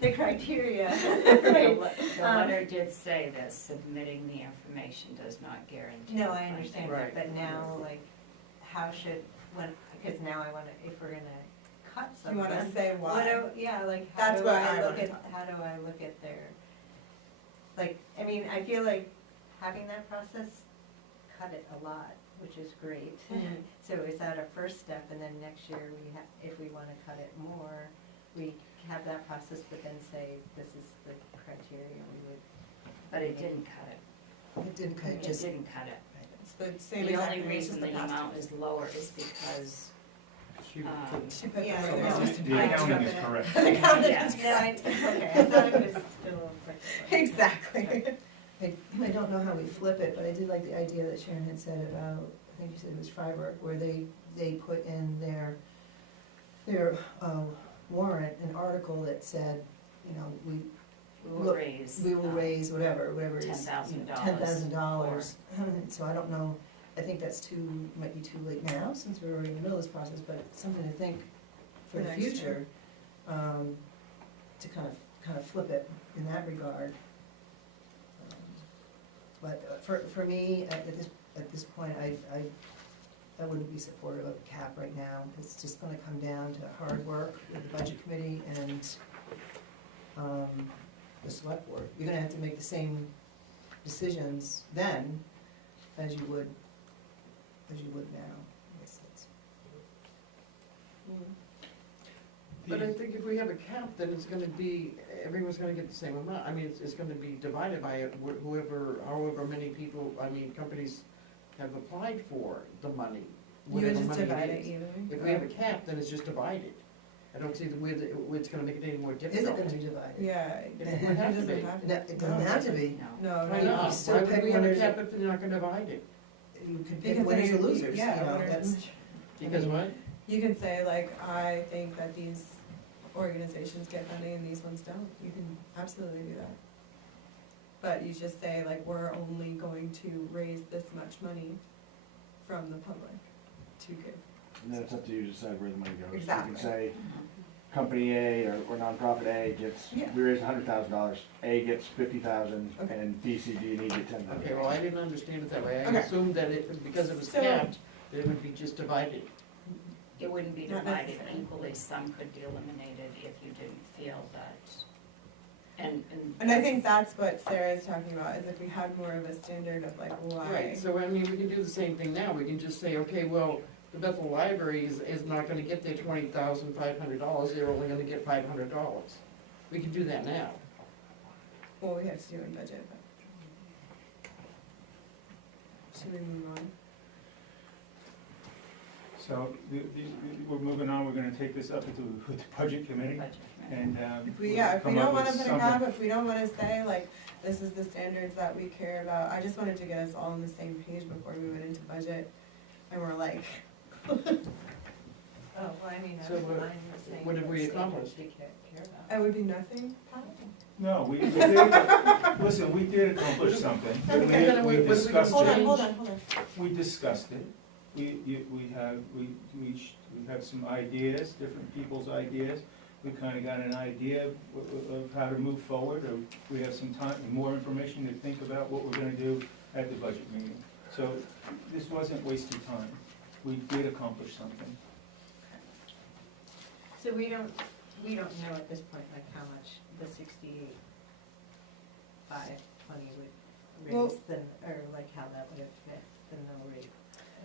the criteria. The letter did say that submitting the information does not guarantee. No, I funding. understand that, but now, like, how should, because now I wanna, if we're gonna cut You something. wanna say why? Yeah, like, how That's do what I I look wanna at, how do I look at their, like, I mean, I feel like having that process cut it a lot, which is great. So is that a first step, and then next year if we wanna cut it more, we have that process, but then say, this is the criteria we would. But it didn't cut it. It didn't cut, It just, didn't cut it. It's the same The exact only thing, it's reason just the past amount two. is lower is because, She put Yeah, the so figures it's just The accounting is correct. The accountant Yeah. is No, correct. okay, I thought it was still flexible. Exactly. I don't know how we flip it, but I did like the idea that Sharon had said about, I think you said it was Freiburg, where they put in their warrant, an article that said, you know, we will Look, raise. we will raise whatever it is. $10,000 $10,000. So I don't know, I think that's might be too late now, since we're already in the middle of this process, but it's something to think for the next year. future, to kind of flip it in that regard. But for me, at this point, I wouldn't be supportive of a cap right now. It's just gonna come down to hard work with the budget committee and, the select board. You're gonna have to make the same decisions then as you would now. I guess that's- But I think if we have a cap, then it's gonna be, everyone's gonna get the same amount. I mean, it's gonna be divided by however many people, companies have applied for the money. You would whatever just money it divide it is. evenly? If we have a cap, then it's just divided. I don't see the way that it's gonna make it any more Is difficult. it gonna be divided? Yeah. It would have to be. It doesn't have to be. No. No, Why no, not? You still Why would pick we have a winners. cap if they're not gonna divide it? You could Because pick winners then or you- losers, you yeah, know, winners. that's. Because what? You can say like, I think that these organizations get funding and these ones don't. You can absolutely do that. But you just say like, we're only going to raise this much money from the public to give. And then it's up to you to decide where the money goes. Exactly. You can say, company A or nonprofit A gets, Yeah. we raised $100,000, A gets 50,000, Okay. and B, C, D, and E get 10,000. Okay, well, I didn't understand it that way. I Okay. assumed that because it was So- capped, that it would be just divided. It wouldn't be Not divided necessarily. equally, some could be eliminated if you didn't feel that, And I think that's what Sarah's talking about, is if we had more of a standard of like, why. Right, so I mean, we can do the same thing now. We can just say, okay, well, the Bethel Library is not gonna get their $20,500, they're only gonna get $500. We can do that now. Well, we have to do in budget, but. Should we move on? So, we're moving on, we're gonna take this up with the budget committee, budget. and, If we, we'll yeah, if we come up don't wanna with put a something. cap, if we don't wanna say like, this is the standards that we care about, I just wanted to get us all on the same page before we went into budget. And we're like, Oh, well, I mean, I So was what- mine was saying. what have we what standards accomplished? we care about. it would be nothing. No, we did, listen, we did accomplish something. Okay. We discussed Hold on, it, hold on, hold on. we discussed it. We have some ideas, different people's ideas. We kinda got an idea of how to move forward, or we have some time, more information to think about what we're gonna do at the budget meeting. So this wasn't wasted time. We did accomplish something. So we don't know at this point, like, how much the 68,520 would Well- raise, then, or like how that would affect the mill rate.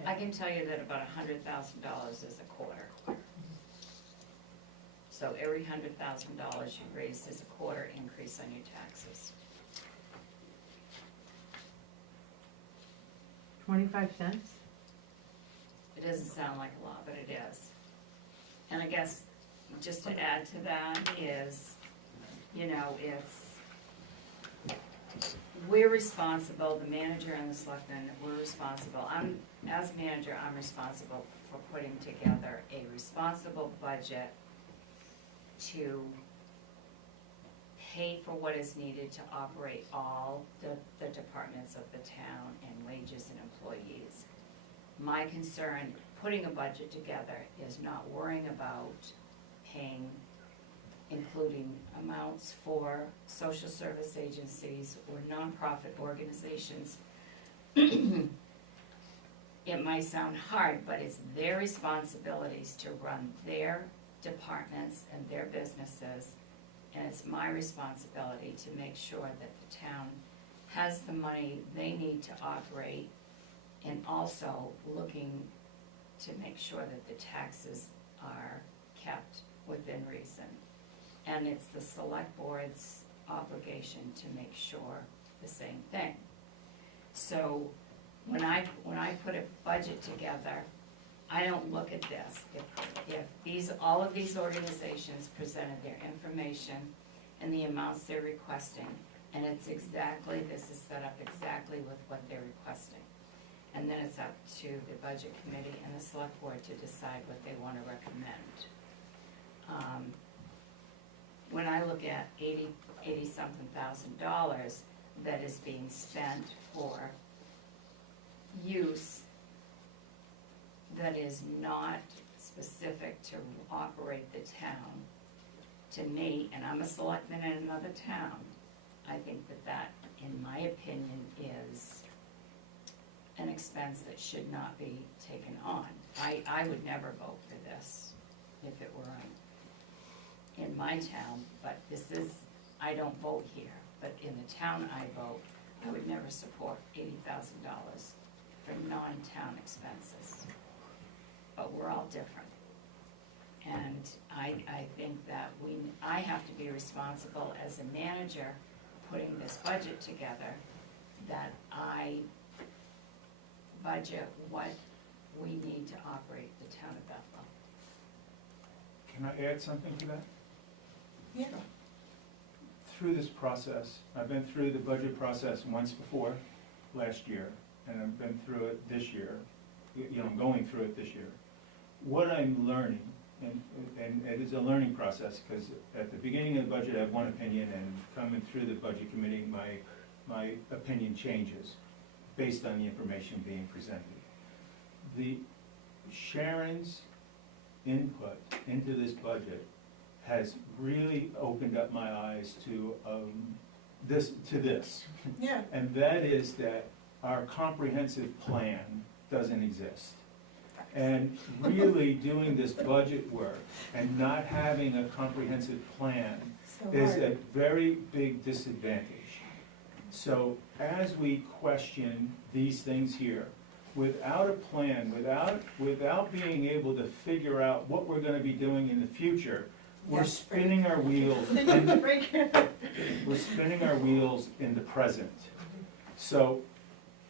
I can tell you that about $100,000 is a quarter. So every $100,000 you raise is a quarter increase on your taxes. 25 cents? It doesn't sound like a lot, but it is. And I guess, just to add to that is, you know, it's, we're responsible, the manager and the selectmen, we're responsible. As manager, I'm responsible for putting together a responsible budget to pay for what is needed to operate all the departments of the town and wages and employees. My concern, putting a budget together, is not worrying about paying, including amounts for social service agencies or nonprofit organizations. It might sound hard, but it's their responsibilities to run their departments and their businesses, and it's my responsibility to make sure that the town has the money they need to operate, and also looking to make sure that the taxes are kept within reason. And it's the select board's obligation to make sure the same thing. So when I put a budget together, I don't look at this. If all of these organizations presented their information and the amounts they're requesting, and it's exactly, this is set up exactly with what they're requesting. And then it's up to the budget committee and the select board to decide what they want to recommend. When I look at $80-something thousand that is being spent for use that is not specific to operate the town, to me, and I'm a selectman in another town, I think that, in my opinion, is an expense that should not be taken on. I would never vote for this if it were in my town, but this is, I don't vote here, but in the town I vote, I would never support $80,000 for non-town expenses. But we're all different. And I think that I have to be responsible as a manager putting this budget together, that I budget what we need to operate the town of Bethel. Can I add something to that? Yeah. Through this process, I've been through the budget process once before, last year, and I've been through it this year, I'm going through it this year. What I'm learning, and it is a learning process, because at the beginning of the budget I have one opinion, and coming through the budget committee, my opinion changes based on the information being presented. Sharon's input into this budget has really opened up my eyes to this. Yeah. And that is that our comprehensive plan doesn't exist. And really doing this budget work and not having a comprehensive plan is a very big disadvantage. So as we question these things here, without a plan, without being able to figure out what we're gonna be doing in the future, we're spinning our wheels. We're spinning our wheels in the present. So,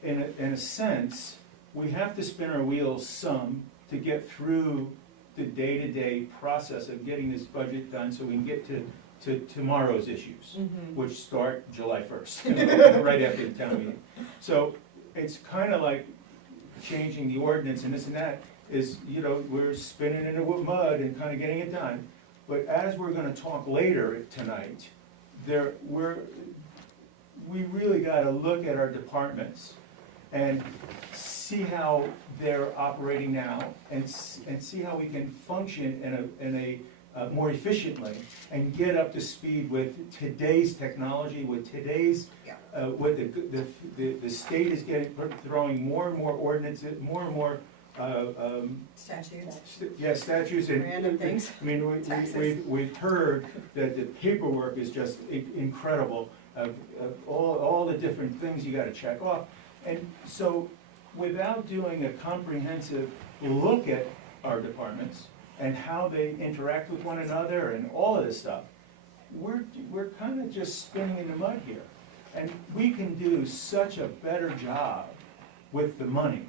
in a sense, we have to spin our wheels some to get through the day-to-day process of getting this budget done, so we can get to tomorrow's issues, which start July 1st, right after the town meeting. So it's kind of like changing the ordinance and this and that. Is, we're spinning in the mud and kind of getting it done. But as we're going to talk later tonight, we really got to look at our departments and see how they're operating now, and see how we can function in a more efficiently, and get up to speed with today's technology, with today's what the state is throwing more and more ordinances, more and more statutes. Statutes and random things. I mean, we've heard that the paperwork is just incredible, of all the different things you got to check off, and so without doing a comprehensive look at our departments and how they interact with one another and all of this stuff, we're kind of just spinning in the mud here, and we can do such a better job with the money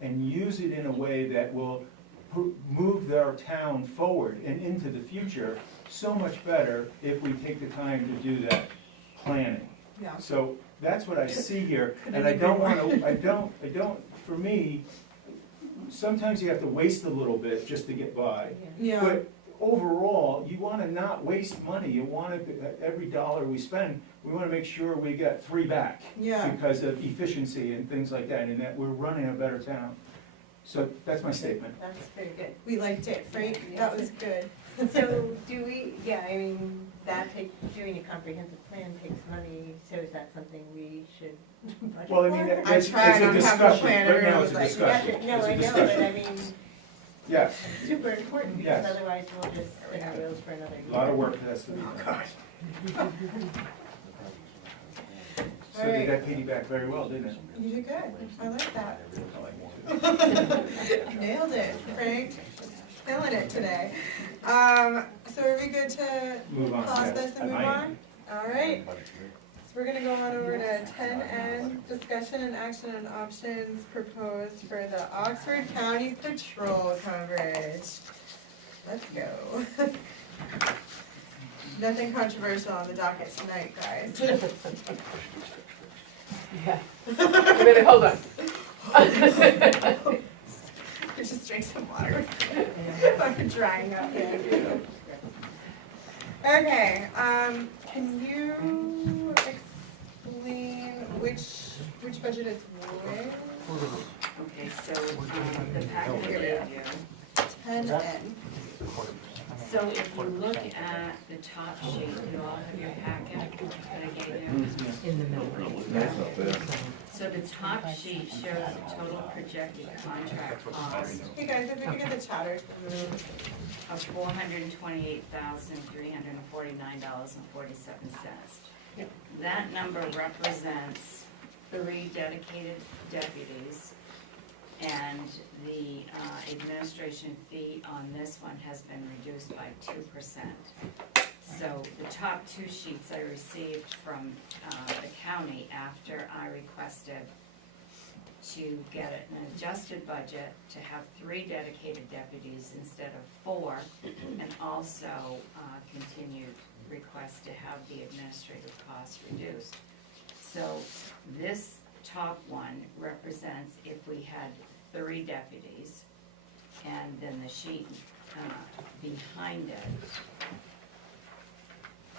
and use it in a way that will move our town forward and into the future so much better if we take the time to do that planning. Yeah. So that's what I see here, and I don't wanna, for me, sometimes you have to waste a little bit just to get by. Yeah. But overall, you wanna not waste money, you wanna, every dollar we spend, we wanna make sure we get 3 back. Yeah. Because of efficiency and things like that, and that we're running a better town. So that's my statement. That's very good. We liked it, Frank, that was good. So do we, yeah, I mean, doing a comprehensive plan takes money, so is that something we should budget for? Well, I mean, I it's tried a on having a discussion, plan, right now everyone it's a was like, discussion. No, It's a I know, discussion. but I mean, Yes, super important, because Yes. otherwise we'll just spin our wheels for another year. a lot of work has to be Oh, done. God. So they got Katie back very well, didn't it? You did good, I like that. I like it too. Nailed it, Frank, killing it today. So are we good to Move on, pause yeah. this and move on? All right, so we're gonna go on over to 10N, discussion and action on options proposed for the Oxford County Patrol coverage. Let's go. Nothing controversial on the docket tonight, guys. Yeah. A minute, hold on. Just drink some water. I'm drying up here. Okay, can you explain which budget is which? Okay, so, the packet I Here we gave go. you. 10N. So if you look at the top sheet, you all have your packet that I gave you. In the middle. Nice up there. So the top sheet shows the total projected contract cost Hey guys, if we could get the chatter to move. of $428,349.47. That number represents 3 dedicated deputies, and the administration fee on this one has been reduced by 2%. So the top 2 sheets I received from the county after I requested to get an adjusted budget to have 3 dedicated deputies instead of 4, and also continued request to have the administrative costs reduced. So this top one represents if we had 3 deputies, and then the sheet behind it.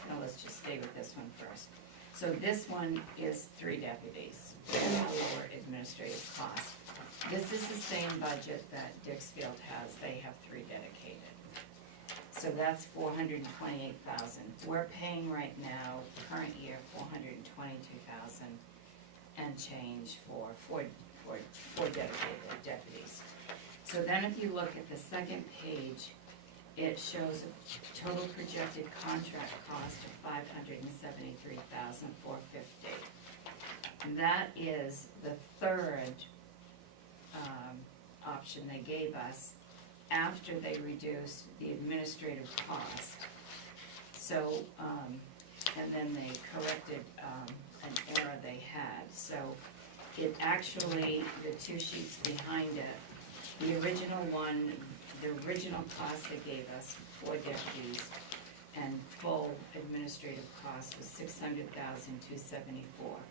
Now let's just stay with this one first. So this one is 3 deputies, and lower administrative costs. This is the same budget that Dixfield has, they have 3 dedicated. So that's $428,000. We're paying right now, current year, $422,000 and change for four dedicated deputies. So then if you look at the second page, it shows a total projected contract cost of $573,450. And that is the third option they gave us after they reduced the administrative cost. So, and then they corrected an error they had. So it actually, the 2 sheets behind it, the original one, the original cost they gave us for deputies and full administrative cost was $600,274.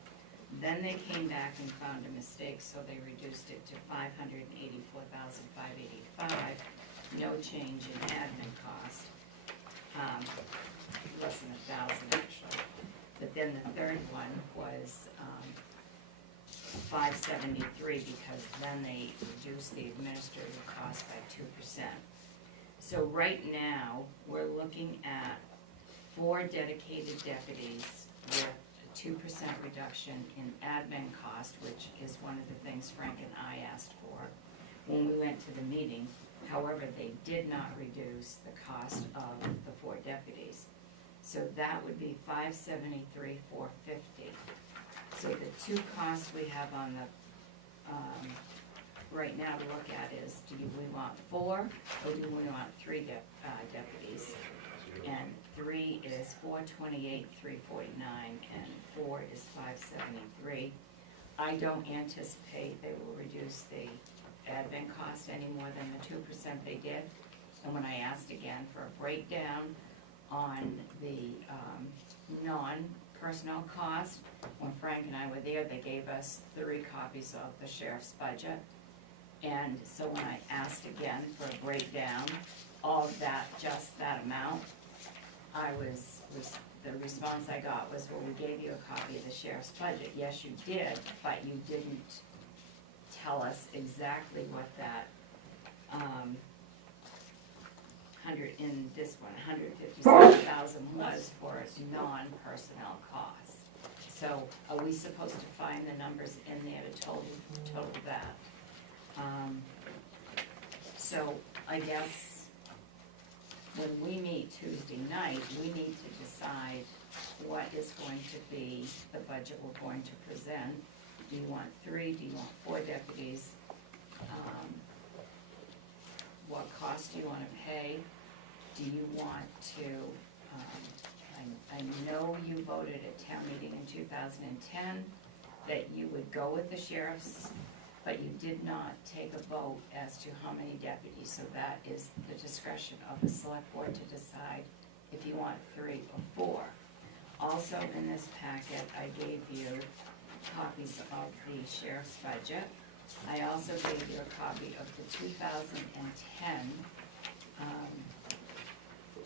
Then they came back and found a mistake, so they reduced it to $584,585, no change in admin cost, less than $1,000 actually. But then the third one was $573, because then they reduced the administrative cost by 2%. So right now, we're looking at 4 dedicated deputies with a 2% reduction in admin cost, which is one of the things Frank and I asked for when we went to the meeting. However, they did not reduce the cost of the 4 deputies. So that would be $573,450. So the 2 costs we have on the, right now to look at is, do we want 4 or do we want 3 deputies? And 3 is $428,349 and 4 is $573. I don't anticipate they will reduce the admin cost any more than the 2% they did. And when I asked again for a breakdown on the personnel cost. When Frank and I were there, they gave us 3 copies of the sheriff's budget. And so when I asked again for a breakdown of that, just that amount, the response I got was, well, we gave you a copy of the sheriff's budget. Yes, you did, but you didn't tell us exactly what that, in this one, 157,000 was for its non-personnel cost. So are we supposed to find the numbers in there to total that? So I guess when we meet Tuesday night, we need to decide what is going to be the budget we're going to present. Do you want 3, do you want 4 deputies? What cost do you want to pay? Do you want to, I know you voted at town meeting in 2010 that you would go with the sheriff's, but you did not take a vote as to how many deputies, so that is the discretion of the select board to decide if you want 3 or 4. Also in this packet, I gave you copies of the sheriff's budget. I also gave you a copy of the 2010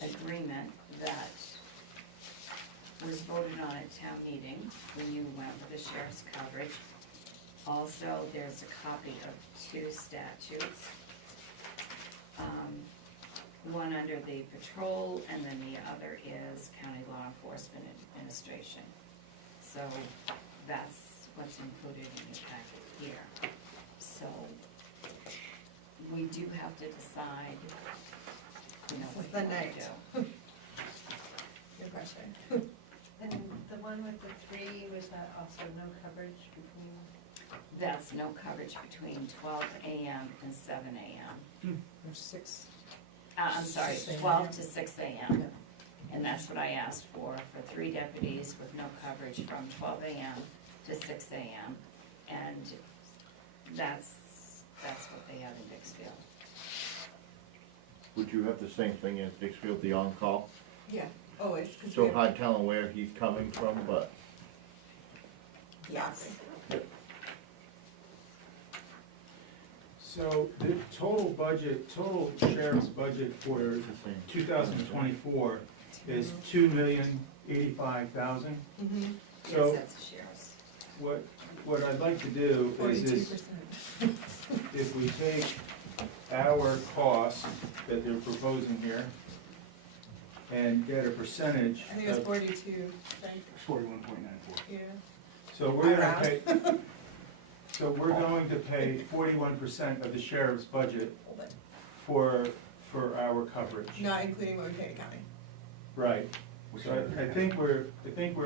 agreement that was voted on at town meeting when you went with the sheriff's coverage. Also, there's a copy of 2 statutes. One under the patrol, and then the other is county law enforcement administration. So that's what's included in your packet here. So we do have to decide, you know, what the you want night. to do. Good question. And the one with the 3, was that also no coverage between? That's no coverage between 12 a.m. and 7 a.m. Or 6. I'm sorry, 6 a.m. 12 to 6 a.m. Yeah. And that's what I asked for 3 deputies with no coverage from 12 a.m. to 6 a.m. And that's what they have in Dixfield. Would you have the same thing as Dixfield, the on-call? Yeah, always. 'Cause So we- hard telling where he's coming from, but Yes. So the total sheriff's budget for it's the same. 2024 is $2,085,000. Mm-hmm. So Yes, that's the sheriff's. what I'd like to do is 42%. if we take our cost that they're proposing here and get a percentage I think it was of, 42, right? 41.94. Yeah. so we're gonna pay, so we're going to pay 41% of the sheriff's budget Hold it. for our coverage. Not including what we pay to county. Right. So I think we're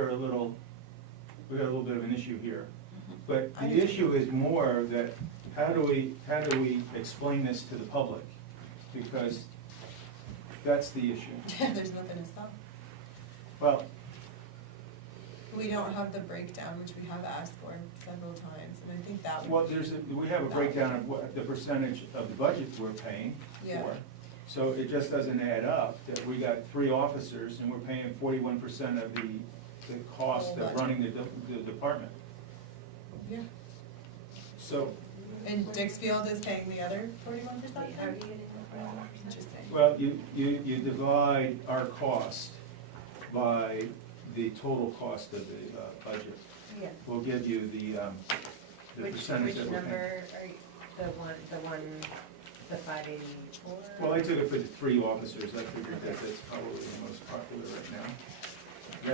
a little, we got a little bit of an issue here. But the issue is more that how do we explain this to the public? Because that's the issue. There's nothing to stop. Well, We don't have the breakdown, which we have asked for several times, and I think that well, would. we have a breakdown of what the percentage of the budget we're paying Yeah. for. So it just doesn't add up that we got 3 officers and we're paying 41% of the cost of running the department. Yeah. So, And Dixfield is paying the other 41%? How are you getting the 41%? Interesting. well, you divide our cost by the total cost of the budget. Yeah. We'll give you the percentage that Which we're paying. number are you, the 584? Well, I took it for the 3 officers, I figured that that's probably the most popular right now.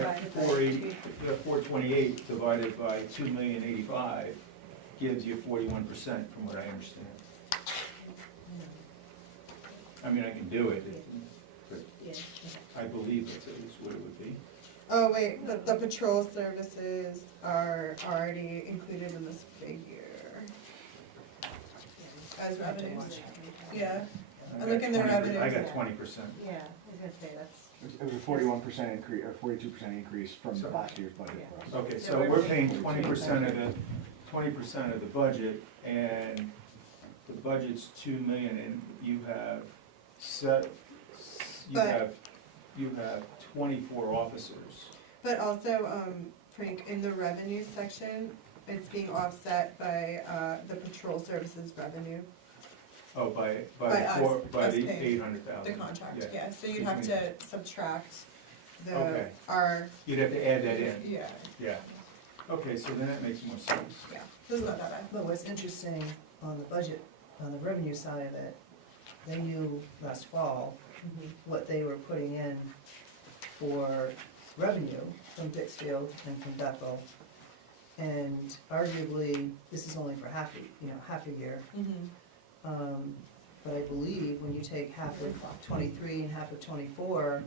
That Divided by 428 divided by 2,085,000 gives you 41% from what I understand. I mean, I can do it, but Yeah. I believe that's what it would be. Oh, wait, the patrol services are already included in this figure. As revenues. Yeah. I look in the revenues. I got 20%. Yeah, I was gonna say, that's, It was a 41% increase, or 42% increase from So- last year's budget for us. Okay, so we're paying 20% of the budget, and the budget's 2 million, and you have you But- have 24 officers. But also, Frank, in the revenue section, it's being offset by, the patrol services revenue, Oh, by us the paying 800,000. the contract, yeah, so you'd have to subtract the, Okay. our, You'd have to add that in, yeah, yeah. Okay, so then that makes more sense. yeah, this is not that bad. But what's interesting on the budget, on the revenue side of it, they knew last fall what they were putting in for revenue from Dixfield and from Bethel. And arguably, this is only for half a year. But I believe when you take half of 23 and half of 24,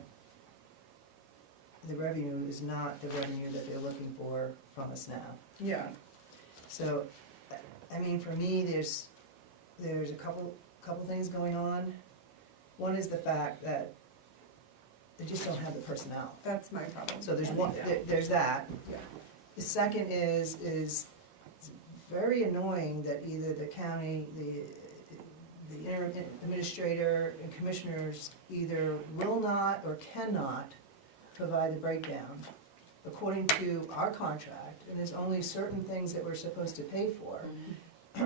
the revenue is not the revenue that they're looking for from us now. Yeah. So, I mean, for me, there's a couple things going on. One is the fact that they just don't have the personnel. That's my problem. So there's one, there's that. Yeah. The second is it's very annoying that either the county, the interim administrator and commissioners either will not or cannot provide the breakdown according to our contract, and there's only certain things that we're supposed to pay for. I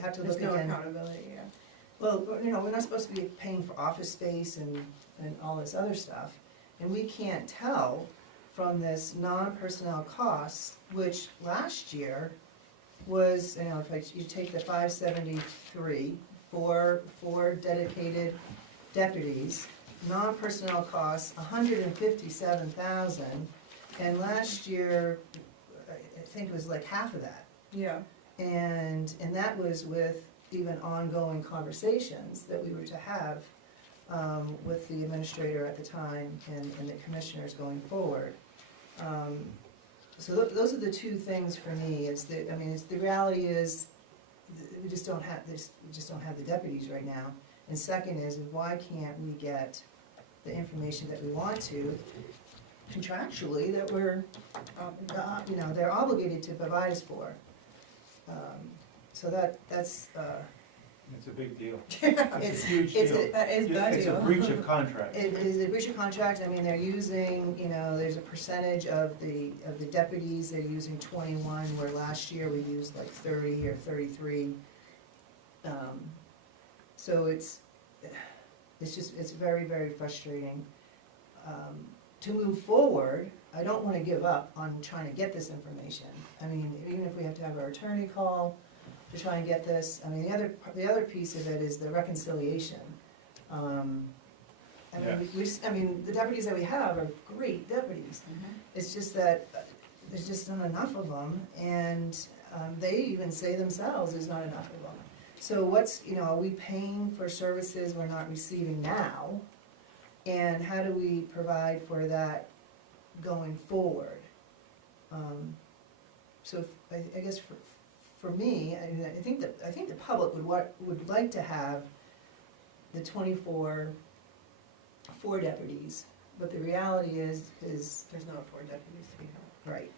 have to look again. There's no accountability, yeah. Well, you know, we're not supposed to be paying for office space and all this other stuff, and we can't tell from this non-personnel costs, which last year was, you know, if you take the 573, four dedicated deputies, non-personnel costs, 157,000, and last year, I think it was like half of that. Yeah. And that was with even ongoing conversations that we were to have with the administrator at the time and the commissioners going forward. So those are the two things for me, is that, I mean, the reality is, we just don't have this, we just don't have the deputies right now. And second is why can't we get the information that we want to contractually that we're, you know, they're obligated to provide us for. So that's It's a big deal. Yeah, It's a huge deal. That is the deal. It's a breach of contract. It is a breach of contract. I mean, they're using, you know, there's a percentage of the deputies, they're using 21, where last year we used like 30 or 33. So it's very, very frustrating. To move forward, I don't wanna give up on trying to get this information. I mean, even if we have to have our attorney call to try and get this, I mean, the other piece of it is the reconciliation. I mean, the deputies that we have are great deputies. It's just that there's just not enough of them, and they even say themselves there's not enough of them. So what's, you know, are we paying for services we're not receiving now? And how do we provide for that going forward? So I guess for me, I think the public would like to have the 24 deputies, but the reality is There's no 4 deputies to be had. right.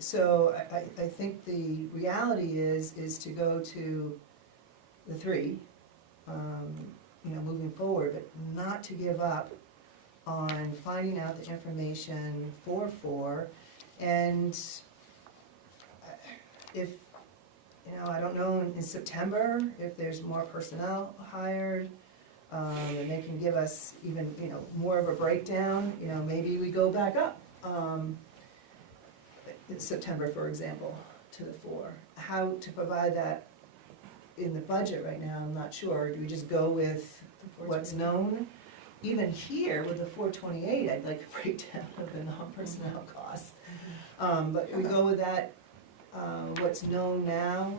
So I think the reality is to go to the 3, you know, moving forward, but not to give up on finding out the information for 4, and if, you know, I don't know, in September, if there's more personnel hired, and they can give us even, you know, more of a breakdown, you know, maybe we go back up, in September, for example, to the 4. How to provide that in the budget right now, I'm not sure. Do we just go with what's known? Even here, with the 428, I'd like a breakdown of the non-personnel costs. But we go with that, what's known now,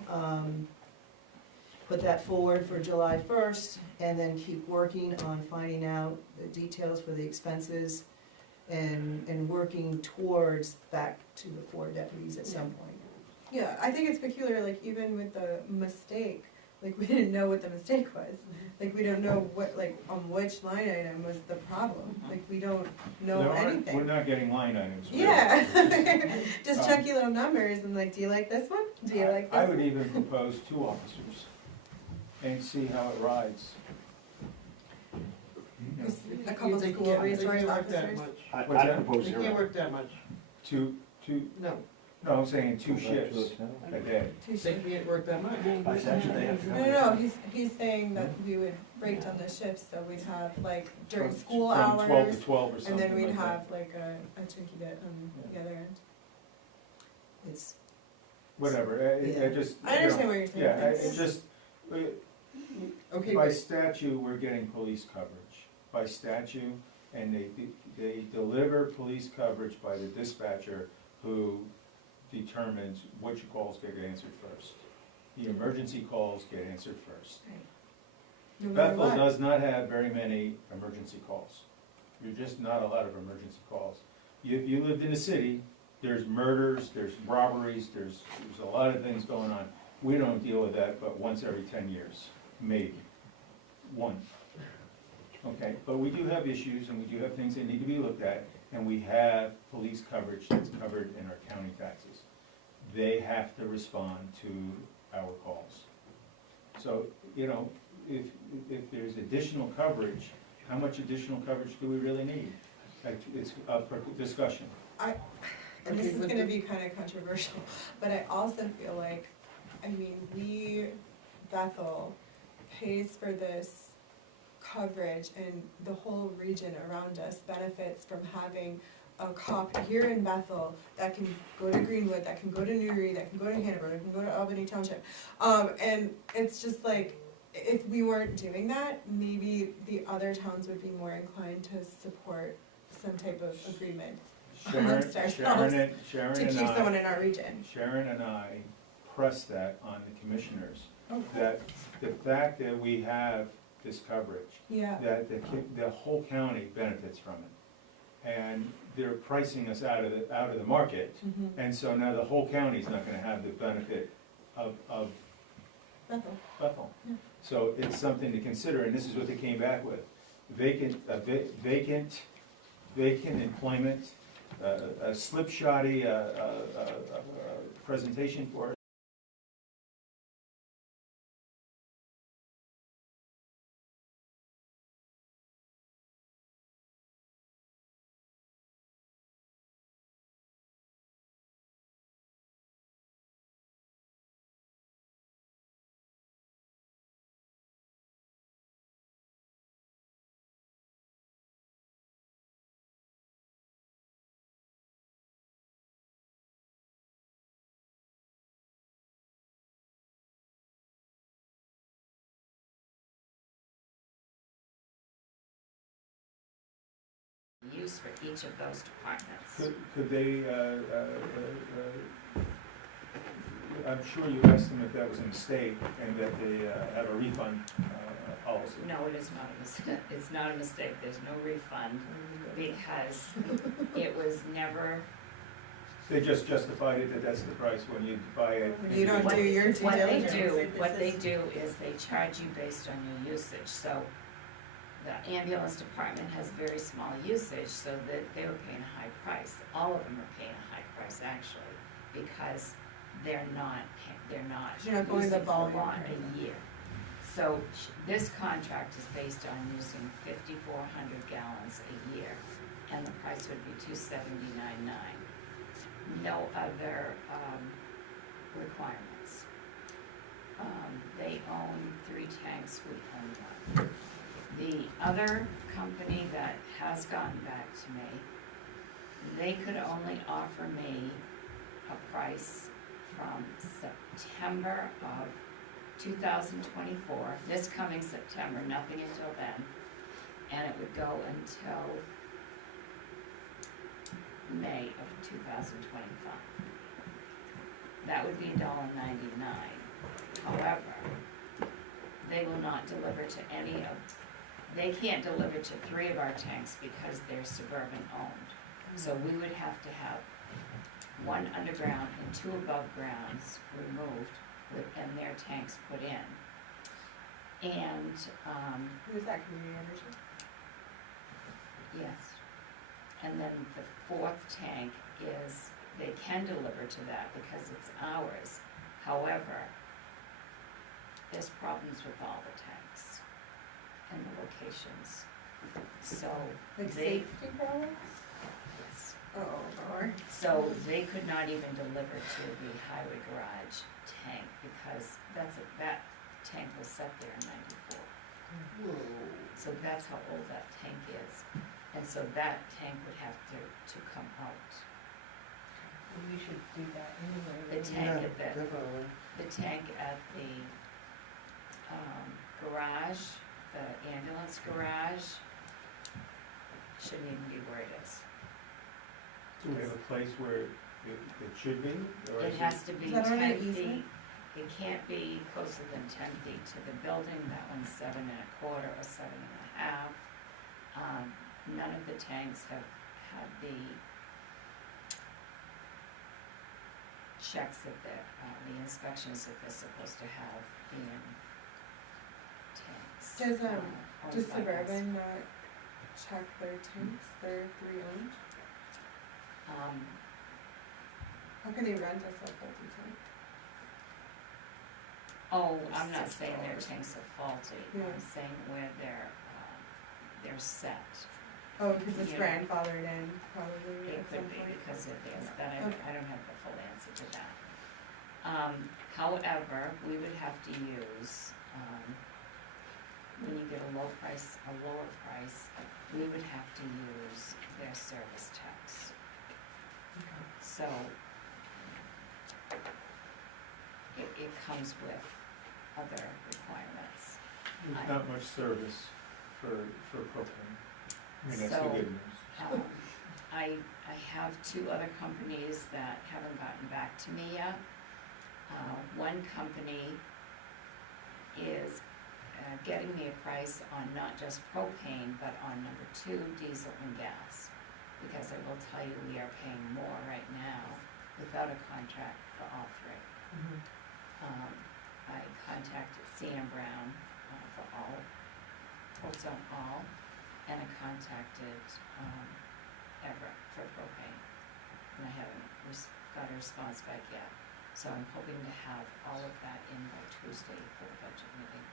put that forward for July 1st, and then keep working on finding out the details for the expenses and working towards back to the 4 deputies at some point. Yeah, I think it's peculiar, like, even with the mistake, like, we didn't know what the mistake was. Like, we don't know what, like, on which line item was the problem. Like, we don't know anything. We're not getting line items. really. Yeah. Just chunky little numbers and like, do you like this one? Do you like this I one? would even propose 2 officers and see how it rides. You know, A couple school resource officers. What's that? They can't work that much. Two, No, no, I'm saying two shifts a day. they can't work that much. By statute, they have to. No, he's saying that we would break down the shifts, so we'd have like during school From 12 hours, to 12 or something and then we'd like that. have like a chunky bit on the other end. It's, Whatever, I Yeah. just. I understand what you're saying. Yeah, It's- it just, Okay, by but statute, we're getting police coverage. By statute, and they deliver police coverage by the dispatcher who determines which calls get answered first. The emergency calls get answered first. No matter Bethel what. does not have very many emergency calls. There's just not a lot of emergency calls. If you lived in the city, there's murders, there's robberies, there's a lot of things going on. We don't deal with that but once every 10 years, maybe, one. Okay, but we do have issues and we do have things that need to be looked at, and we have police coverage that's covered in our county taxes. They have to respond to our calls. So, you know, if there's additional coverage, how much additional coverage do we really need? Like, it's up for discussion. And this is gonna be kind of controversial, but I also feel like, I mean, Bethel pays for this coverage, and the whole region around us benefits from having a cop here in Bethel that can go to Greenwood, that can go to Newry, that can go to Hanover, that can go to Albany Township. And it's just like, if we weren't doing that, maybe the other towns would be more inclined to support some type of agreement amongst ourselves to keep someone in our region. Sharon and I pressed that on the commissioners, Okay. that the fact that we have this coverage, Yeah. that the whole county benefits from it. And they're pricing us out of the market, Mhm. and so now the whole county's not gonna have the benefit of Bethel. Yeah. So it's something to consider, and this is what they came back with. Vacant employment, a slipshotty presentation for it. Use for each of those departments. Could they, I'm sure you asked them if that was a mistake and that they have a refund policy. No, it is not a mistake, it's not a mistake, there's no refund, because it was never. They just justified it that that's the price when you buy it. You don't do your due diligence. What they do is they charge you based on your usage, so the ambulance department has very small usage, so that they were paying a high price. All of them are paying a high price actually, because they're not You're not going using the a volume. lot a year. So this contract is based on using 5,400 gallons a year, and the price would be $279.9. No other requirements. They own 3 tanks, we own 1. The other company that has gotten back to me, they could only offer me a price from September of 2024, this coming September, nothing until then, and it would go until May of 2025. That would be $1.99. However, they will not deliver to any of, they can't deliver to 3 of our tanks because they're suburban owned. So we would have to have 1 underground and 2 above grounds removed and their tanks put in. And, Who's that, community energy? yes. And then the 4th tank is, they can deliver to that because it's ours. However, there's problems with all the tanks and the locations. So Like they, safety problems? yes. Oh, Lord. So they could not even deliver to the highway garage tank because that tank was set there in '94. So that's how old that tank is. And so that tank would have to come out. We should do that anyway. The tank at the, Definitely. the tank at the, garage, the ambulance garage, shouldn't even be where it is. Do we have a place where it should be? Or It is has to be Is that on 10 an feet. easement? It can't be closer than 10 feet to the building. That one's 7 1/4 or 7 1/2. None of the tanks have had the checks that the inspections that they're supposed to have in tanks. Does, owned does by us. Suburban not check their tanks, their 3 owned? How can they rent us a faulty tank? Oh, I'm not saying their tanks are faulty. Yeah. I'm saying where they're set. Oh, because it's Yeah. grandfathered in, probably It at some could be point. because it is, but Okay. I don't have the full answer to that. However, we would have to use, when you get a lower price, we would have to use their service tax. So it comes with other requirements. There's not much service for propane. I mean, that's the So, good news. I have 2 other companies that haven't gotten back to me yet. One company is getting me a price on not just propane, but on number 2, diesel and gas. Because I will tell you, we are paying more right now without a contract for all 3. I contacted C.M. Brown for all, quotes on all, and I contacted Everett for propane. And I haven't got a response back yet. So I'm hoping to have all of that in by Tuesday for the budget meeting.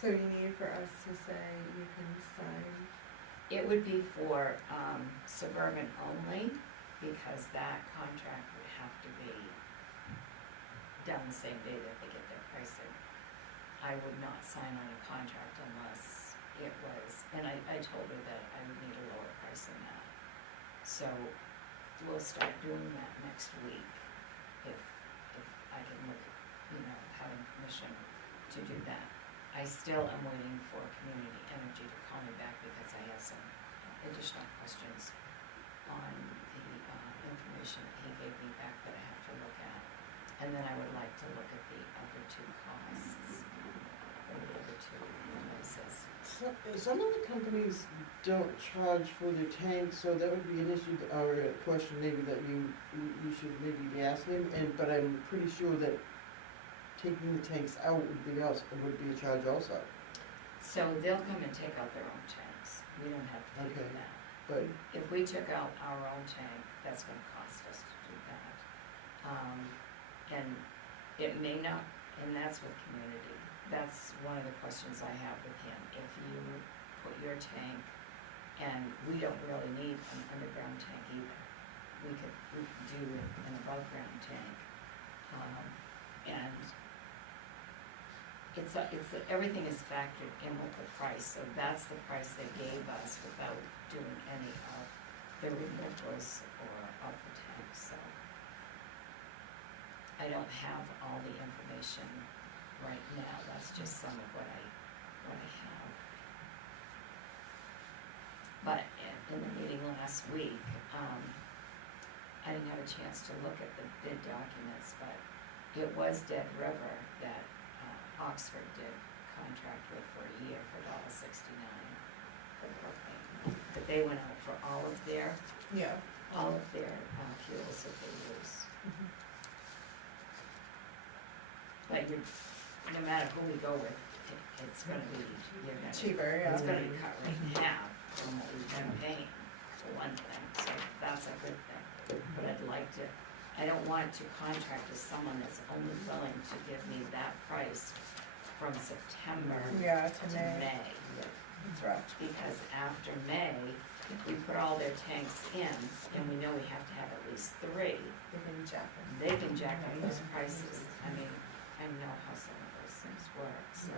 So you need for us to say you can sign? It would be for Suburban only, because that contract would have to be done the same day that they get their pricing. I would not sign on a contract unless it was, and I told her that I would need a lower price than that. So we'll start doing that next week, if I can look at, having permission to do that. I still am waiting for Community Energy to call me back because I have some additional questions on the information that he gave me back that I have to look at. And then I would like to look at the other 2 costs, or the other 2 places. Some of the companies don't charge for their tanks, so that would be an issue, or a question maybe that you should maybe be asking, but I'm pretty sure that taking the tanks out would be a charge also. So they'll come and take out their own tanks. We don't have to pay for Okay. that. But If we took out our own tank, that's gonna cost us to do that. And it may not, and that's with Community. That's one of the questions I have with him. If you put your tank, and we don't really need an underground tank either. We could do an above ground tank. And everything is factored in with the price, so that's the price they gave us without doing any of the removals or of the tanks, so. I don't have all the information right now, that's just some of what I have. But in the meeting last week, I didn't have a chance to look at the bid documents, but it was Dead River that Oxford did contract with for a year for $1.69 for propane. But they went out for all of their fuels that they use. But no matter who we go with, it's gonna be, Cheaper, yeah. it's gonna be cut right in half from what we've been paying, for one thing, so that's a good thing. But I don't want to contract with someone that's only willing to give me that price from September Yeah, to May. May. That's rough. Because after May, if we put all their tanks in, and we know we have to have at least 3, they can jack up those prices. I mean, I know how some of those things work, so.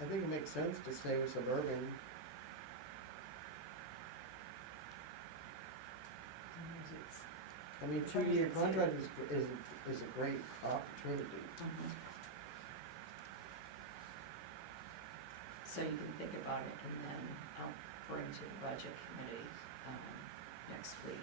I think it makes sense to stay with Suburban. I mean, 2-year contract is a great opportunity. So you can think about it, and then I'll bring to the budget committee, next week.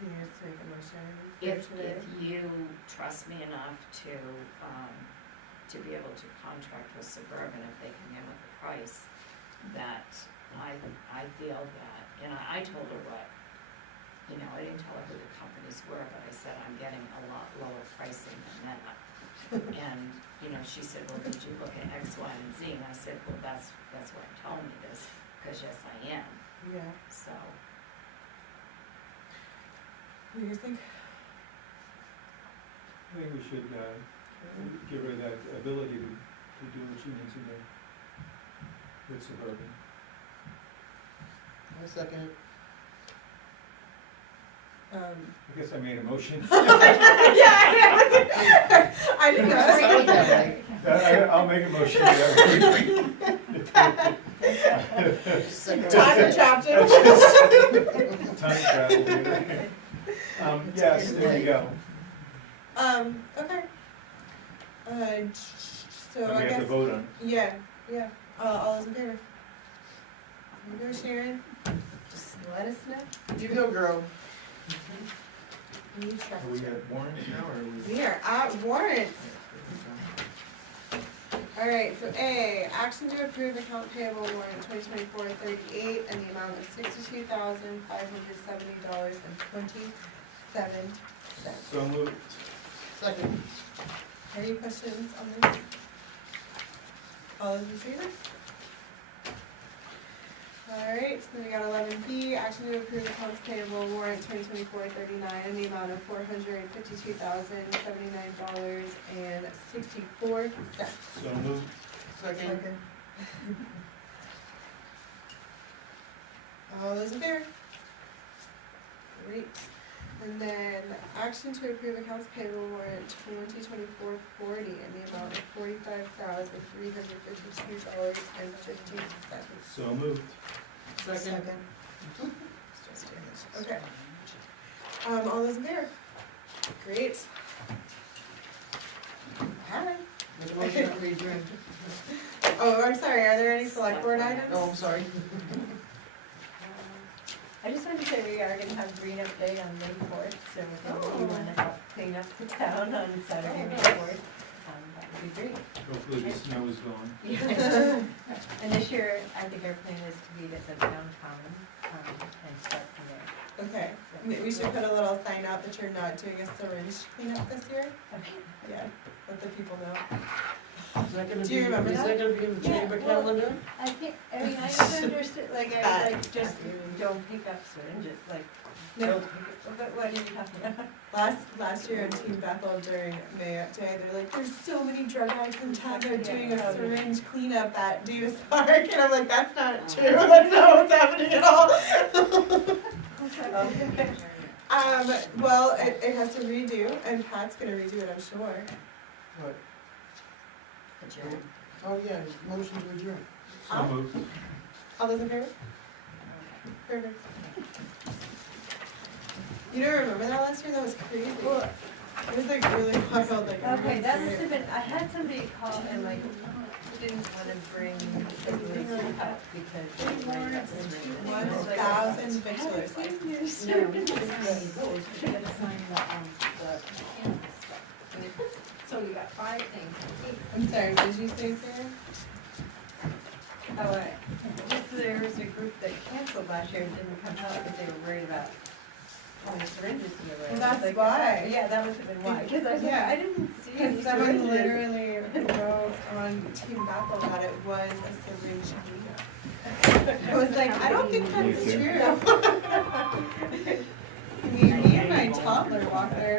2 years to make a motion. If you trust me enough to be able to contract with Suburban, if they can handle the price, that I feel that, and I told her what, I didn't tell her who the companies were, but I said, I'm getting a lot lower pricing than that. And, she said, well, did you look at X, Y, and Z? And I said, well, that's why I'm telling you this, because yes, I am. Yeah. So. What do you guys think? I think we should give her that ability to do what she needs to do with Suburban. I second it. I guess I made a motion. I didn't know. I'll make a motion. Time chapter. Time travel. Yes, there you go. Okay. So And I we have guess. to vote on it. Yeah. All those in favor? You go, Sharon. Just let us know. You go, girl. You trust Are we her. at warrants now, or are we? We are at warrants. Alright, so A, action to approve account payable warrant 2024-38 and the amount of $62,570.27. So moved. Second. Any questions on this? All those in favor? Alright, so then we got 11B, action to approve accounts payable warrant 2024-39 in the amount of $452,079.64. So moved. Second. All those in favor? Great. And then action to approve accounts payable warrant 2024-40 in the amount of $45,352.15. So moved. Second. Okay. All those in favor? Great. Alright. Make a motion that we adjourn. Oh, I'm sorry, are there any select board items? Oh, I'm sorry. I just wanted to say we are gonna have Green Up Day on May 4th, so if you wanna help clean up the town on Saturday, May 4th, that would be great. Hopefully the snow is gone. And this year, I think our plan is to meet at the town common, and start from there. Okay, we should put a little sign out that you're not doing a syringe cleanup this year. Yeah, let the people know. Do you remember that? Is that gonna be in the chamber calendar? I think, I mean, I understood, like, I was like, just don't pick up syringes, like, No. don't pick up, but what are you talking about? Last year in Team Bethel during Mayotte Day, they're like, there's so many drug addicts in town, they're doing a syringe cleanup at Davis Park, and I'm like, that's not true, that's not what's happening at all. Well, it has to redo, and Pat's gonna redo it, I'm sure. What? Adjourn. Oh, yeah, motion to adjourn. So moved. All those in favor? Perfect. You don't remember that last year? That was crazy. It was like really wild, like. Okay, that must have been, I had somebody call and like, didn't wanna bring everything up because. 1,000 victuals licenses. No, we just gotta sign the So we got 5 things. I'm sorry, did you say Sarah? Oh, just there was a group that canceled last year and didn't come out because they were worried about how many syringes to give away. Well, that's Like, why. Yeah, that must have been why, because I was like, Yeah. I didn't see any Because someone syringes. literally wrote on Team Bethel that it was a syringe cleanup. I was like, I don't think that's true. Me and my toddler walked there